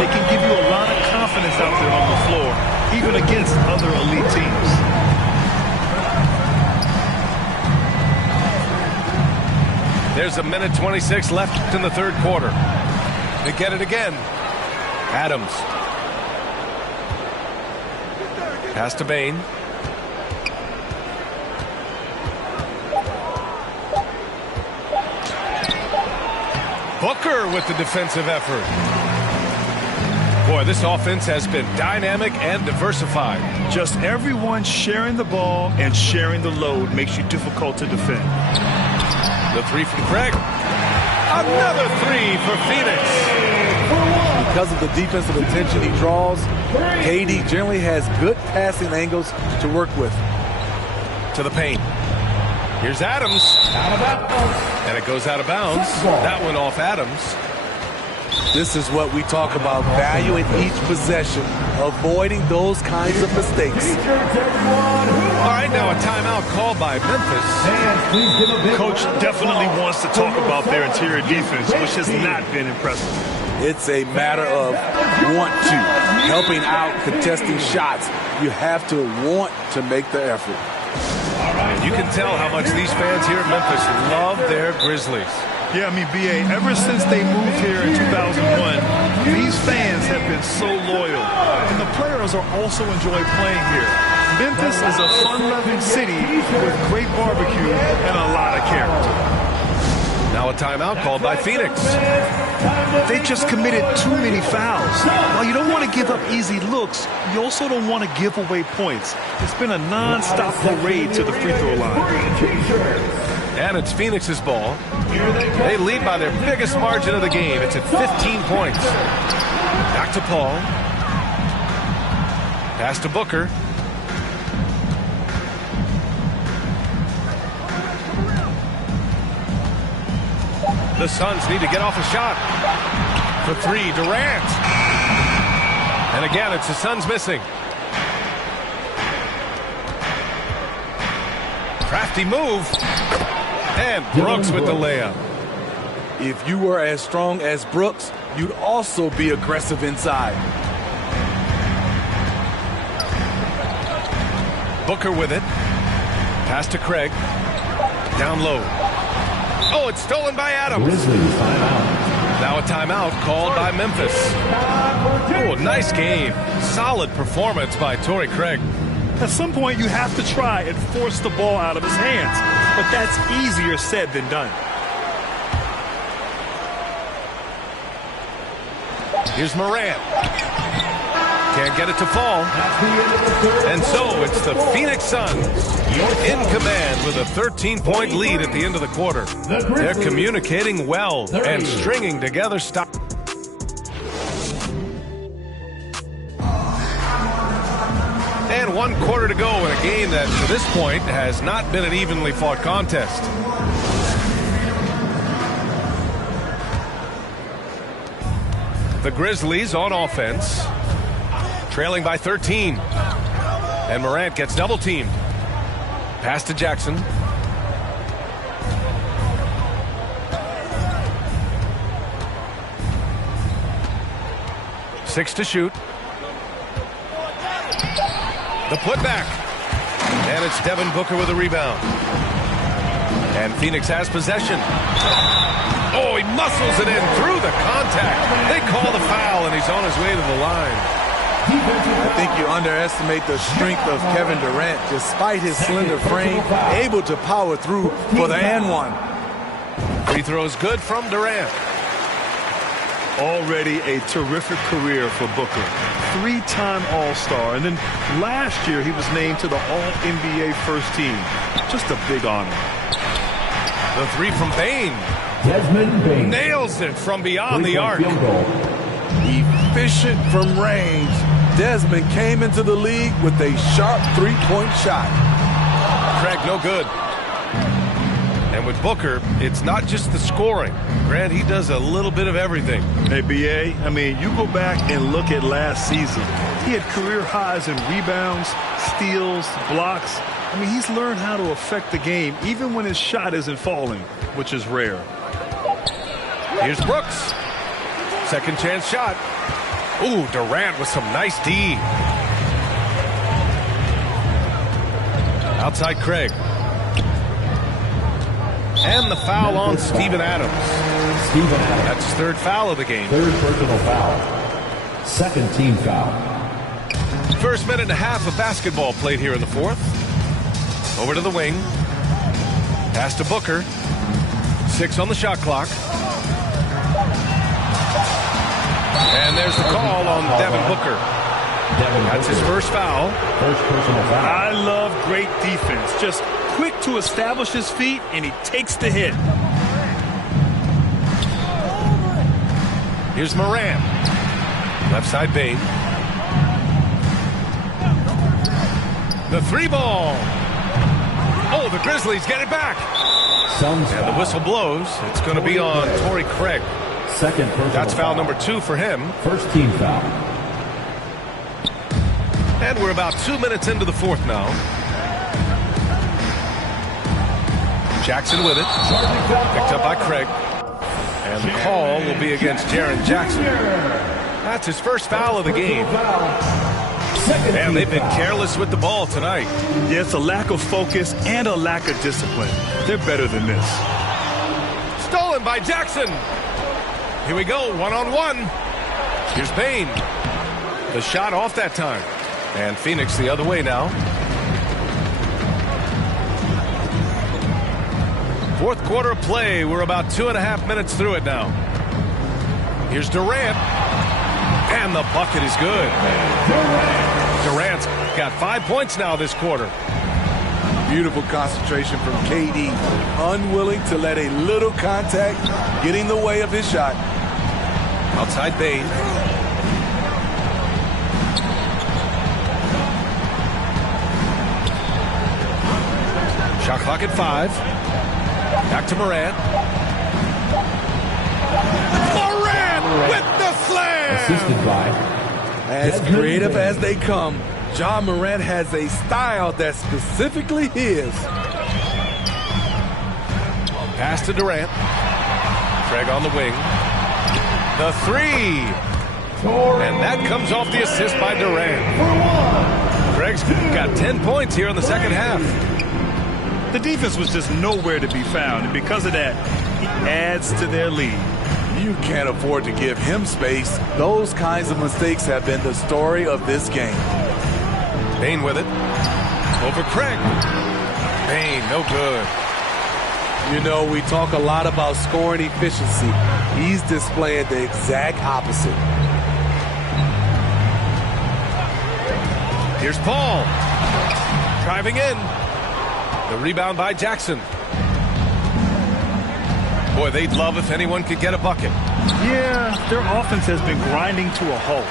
They can give you a lot of confidence out there on the floor, even against other elite teams. There's a minute 26 left in the third quarter. They get it again. Adams. Pass to Bane. Booker with the defensive effort. Boy, this offense has been dynamic and diversified. Just everyone sharing the ball and sharing the load makes you difficult to defend. The three from Craig. Another three for Phoenix. Because of the defensive attention he draws, KD generally has good passing angles to work with. To the paint. Here's Adams. Out of bounds. And it goes out of bounds. That one off Adams. This is what we talk about, value in each possession, avoiding those kinds of mistakes. All right, now a timeout called by Memphis. Coach definitely wants to talk about their interior defense, which has not been impressive. It's a matter of want to, helping out, contesting shots. You have to want to make the effort. You can tell how much these fans here at Memphis love their Grizzlies. Yeah, I mean, B.A., ever since they moved here in 2001, these fans have been so loyal. And the players are also enjoy playing here. Memphis is a fun-loving city with great barbecue and a lot of character. Now a Now a timeout called by Phoenix. They just committed too many fouls. While you don't want to give up easy looks, you also don't want to give away points. It's been a non-stop parade to the free throw line. And it's Phoenix's ball. They lead by their biggest margin of the game. It's at 15 points. Back to Paul. Pass to Booker. The Suns need to get off a shot. For three, Durant. And again, it's the Suns missing. Crafty move. And Brooks with the layup. If you were as strong as Brooks, you'd also be aggressive inside. Booker with it. Pass to Craig. Down low. Oh, it's stolen by Adams. Grizzlies timeout. Now a timeout called by Memphis. Oh, nice game. Solid performance by Torrey Craig. At some point, you have to try and force the ball out of his hands, but that's easier said than done. Here's Morant. Can't get it to fall. And so it's the Phoenix Suns in command with a 13-point lead at the end of the quarter. They're communicating well and stringing together stops. And 1 quarter to go in a game that, to this point, has not been an evenly fought contest. The Grizzlies on offense, trailing by 13. And Morant gets double-teamed. Pass to Jackson. Six to shoot. The putback. And it's Devin Booker with a rebound. And Phoenix has possession. Oh, he muscles it in through the contact. They call the foul, and he's on his way to the line. I think you underestimate the strength of Kevin Durant. Despite his slender frame, able to power through for the and one. Free throws good from Durant. Already a terrific career for Booker. 3-time All-Star, and then last year he was named to the All-NBA first team. Just a big honor. The three from Bane. Desmond Bane Nails it from beyond the arc. Efficient from range. Desmond came into the league with a sharp three-point shot. Craig, no good. And with Booker, it's not just the scoring. Grant, he does a little bit of everything. Hey, B.A., I mean, you go back and look at last season. He had career highs in rebounds, steals, blocks. I mean, he's learned how to affect the game, even when his shot isn't falling, which is rare. Here's Brooks. Second chance shot. Ooh, Durant with some nice D. Outside Craig. And the foul on Steven Adams. That's his third foul of the game. Third personal foul. Second team foul. First minute and a half of basketball played here in the fourth. Over to the wing. Pass to Booker. 6 on the shot clock. And there's the call on Devin Booker. That's his first foul. First personal foul. I love great defense. Just quick to establish his feet, and he takes the hit. Here's Morant. Left side Bane. The three ball. Oh, the Grizzlies get it back. Suns And the whistle blows. It's going to be on Torrey Craig. Second personal That's foul number 2 for him. First team foul. And we're about 2 minutes into the fourth now. Jackson with it. Picked up by Craig. And the call will be against Jaren Jackson. That's his first foul of the game. And they've been careless with the ball tonight. Yeah, it's a lack of focus and a lack of discipline. They're better than this. Stolen by Jackson. Here we go, one-on-one. Here's Bane. The shot off that time. And Phoenix the other way now. Fourth quarter of play. We're about 2.5 minutes through it now. Here's Durant. And the bucket is good. Durant's got 5 points now this quarter. Beautiful concentration from KD. Unwilling to let a little contact get in the way of his shot. Outside Bane. Shot clock at 5. Back to Morant. Morant with the slam! Assisted by As Desmond creative Bane. as they come, Ja Morant has a style that's specifically his. Pass to Durant. Craig on the wing. The 3. And that comes off the assist by Durant. Craig's got 10 points here in the second half. The defense was just nowhere to be found, and because of that, he adds to their lead. You can't afford to give him space. Those kinds of mistakes have been the story of this game. Bane with it. Over Craig. Bane, no good. You know, we talk a lot about scoring efficiency. He's displaying the exact opposite. Here's Paul. Driving in. The rebound by Jackson. Boy, they'd love if anyone could get a bucket. Yeah, their offense has been grinding to a halt.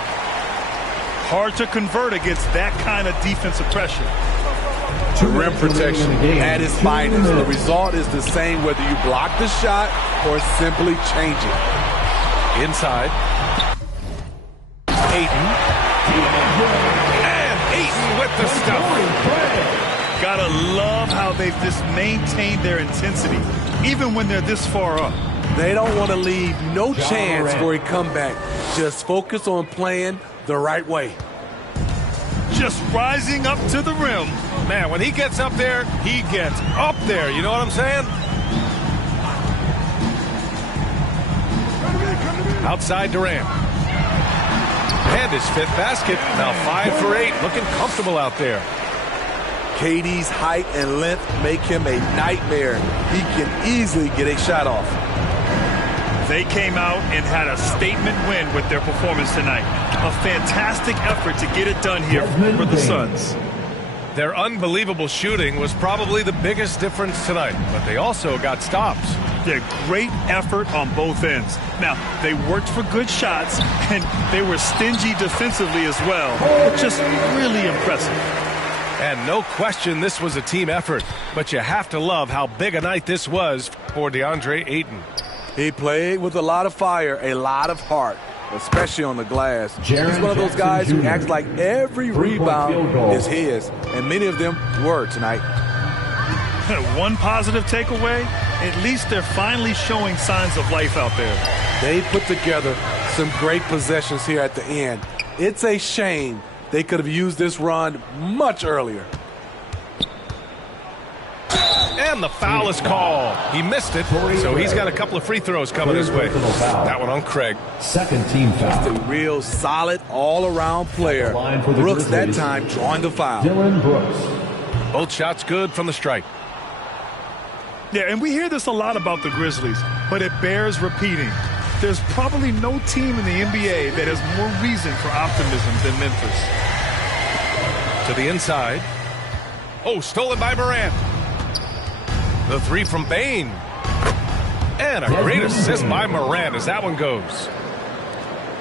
Hard to convert against that kind of defensive pressure. Rim protection at its finest. The result is the same whether you block the shot or simply change it. Inside. Ayton. And Ayton with the stuff. Gotta love how they've just maintained their intensity, even when they're this far up. They don't want to leave no chance for a comeback. Just focus on playing the right way. Just rising up to the rim. Man, when he gets up there, he gets up there. You know what I'm saying? Outside Durant. And his 5th basket. Now 5 for 8. Looking comfortable out there. KD's height and length make him a nightmare. He can easily get a shot off. They came out and had a statement win with their performance tonight. A fantastic effort to get it done here for the Suns. Their unbelievable shooting was probably the biggest difference tonight, but they also got stops. Their great effort on both ends. Now, they worked for good shots, and they were stingy defensively as well. Just really impressive. And no question this was a team effort, but you have to love how big a night this was for DeAndre Ayton. He played with a lot of fire, a lot of heart, especially on the glass. He's one of those guys who acts like every rebound is his, and many of them were tonight. One positive takeaway, at least they're finally showing signs of life out there. They put together some great possessions here at the end. It's a shame they could have used this run much earlier. And the foul is called. He missed it, so he's got a couple of free throws coming his way. That one on Craig. Second team foul. Just a real solid all-around player. Brooks that time drawing the foul. Dylan Brooks. Both shots good from the stripe. Yeah, and we hear this a lot about the Grizzlies, but it bears repeating. There's probably no team in the NBA that has more reason for optimism than Memphis. To the inside. Oh, stolen by Morant. The 3 from Bane. And a great assist by Morant as that one goes.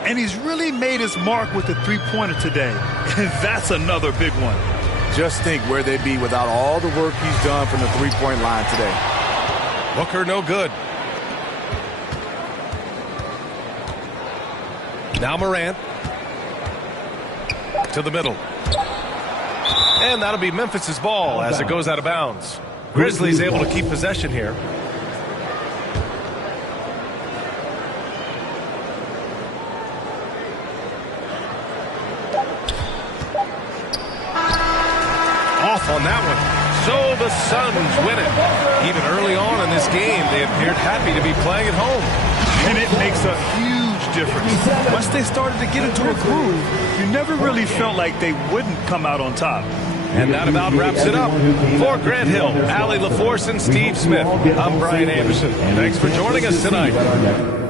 And he's really made his mark with the three-pointer today. And that's another big one. Just think where they'd be without all the work he's done from the three-point line today. Booker no good. Now Morant. To the middle. And that'll be Memphis's ball as it goes out of bounds. Grizzlies able to keep possession here. Off on that one. So the Suns win it. Even early on in this game, they appeared happy to be playing at home. And it makes a huge difference. Once they started to get into a groove, you never really felt like they wouldn't come out on top. And that about wraps it up. For Grant Hill, Allie LaForce, and Steve Smith, I'm Brian Anderson. Thanks for joining us tonight.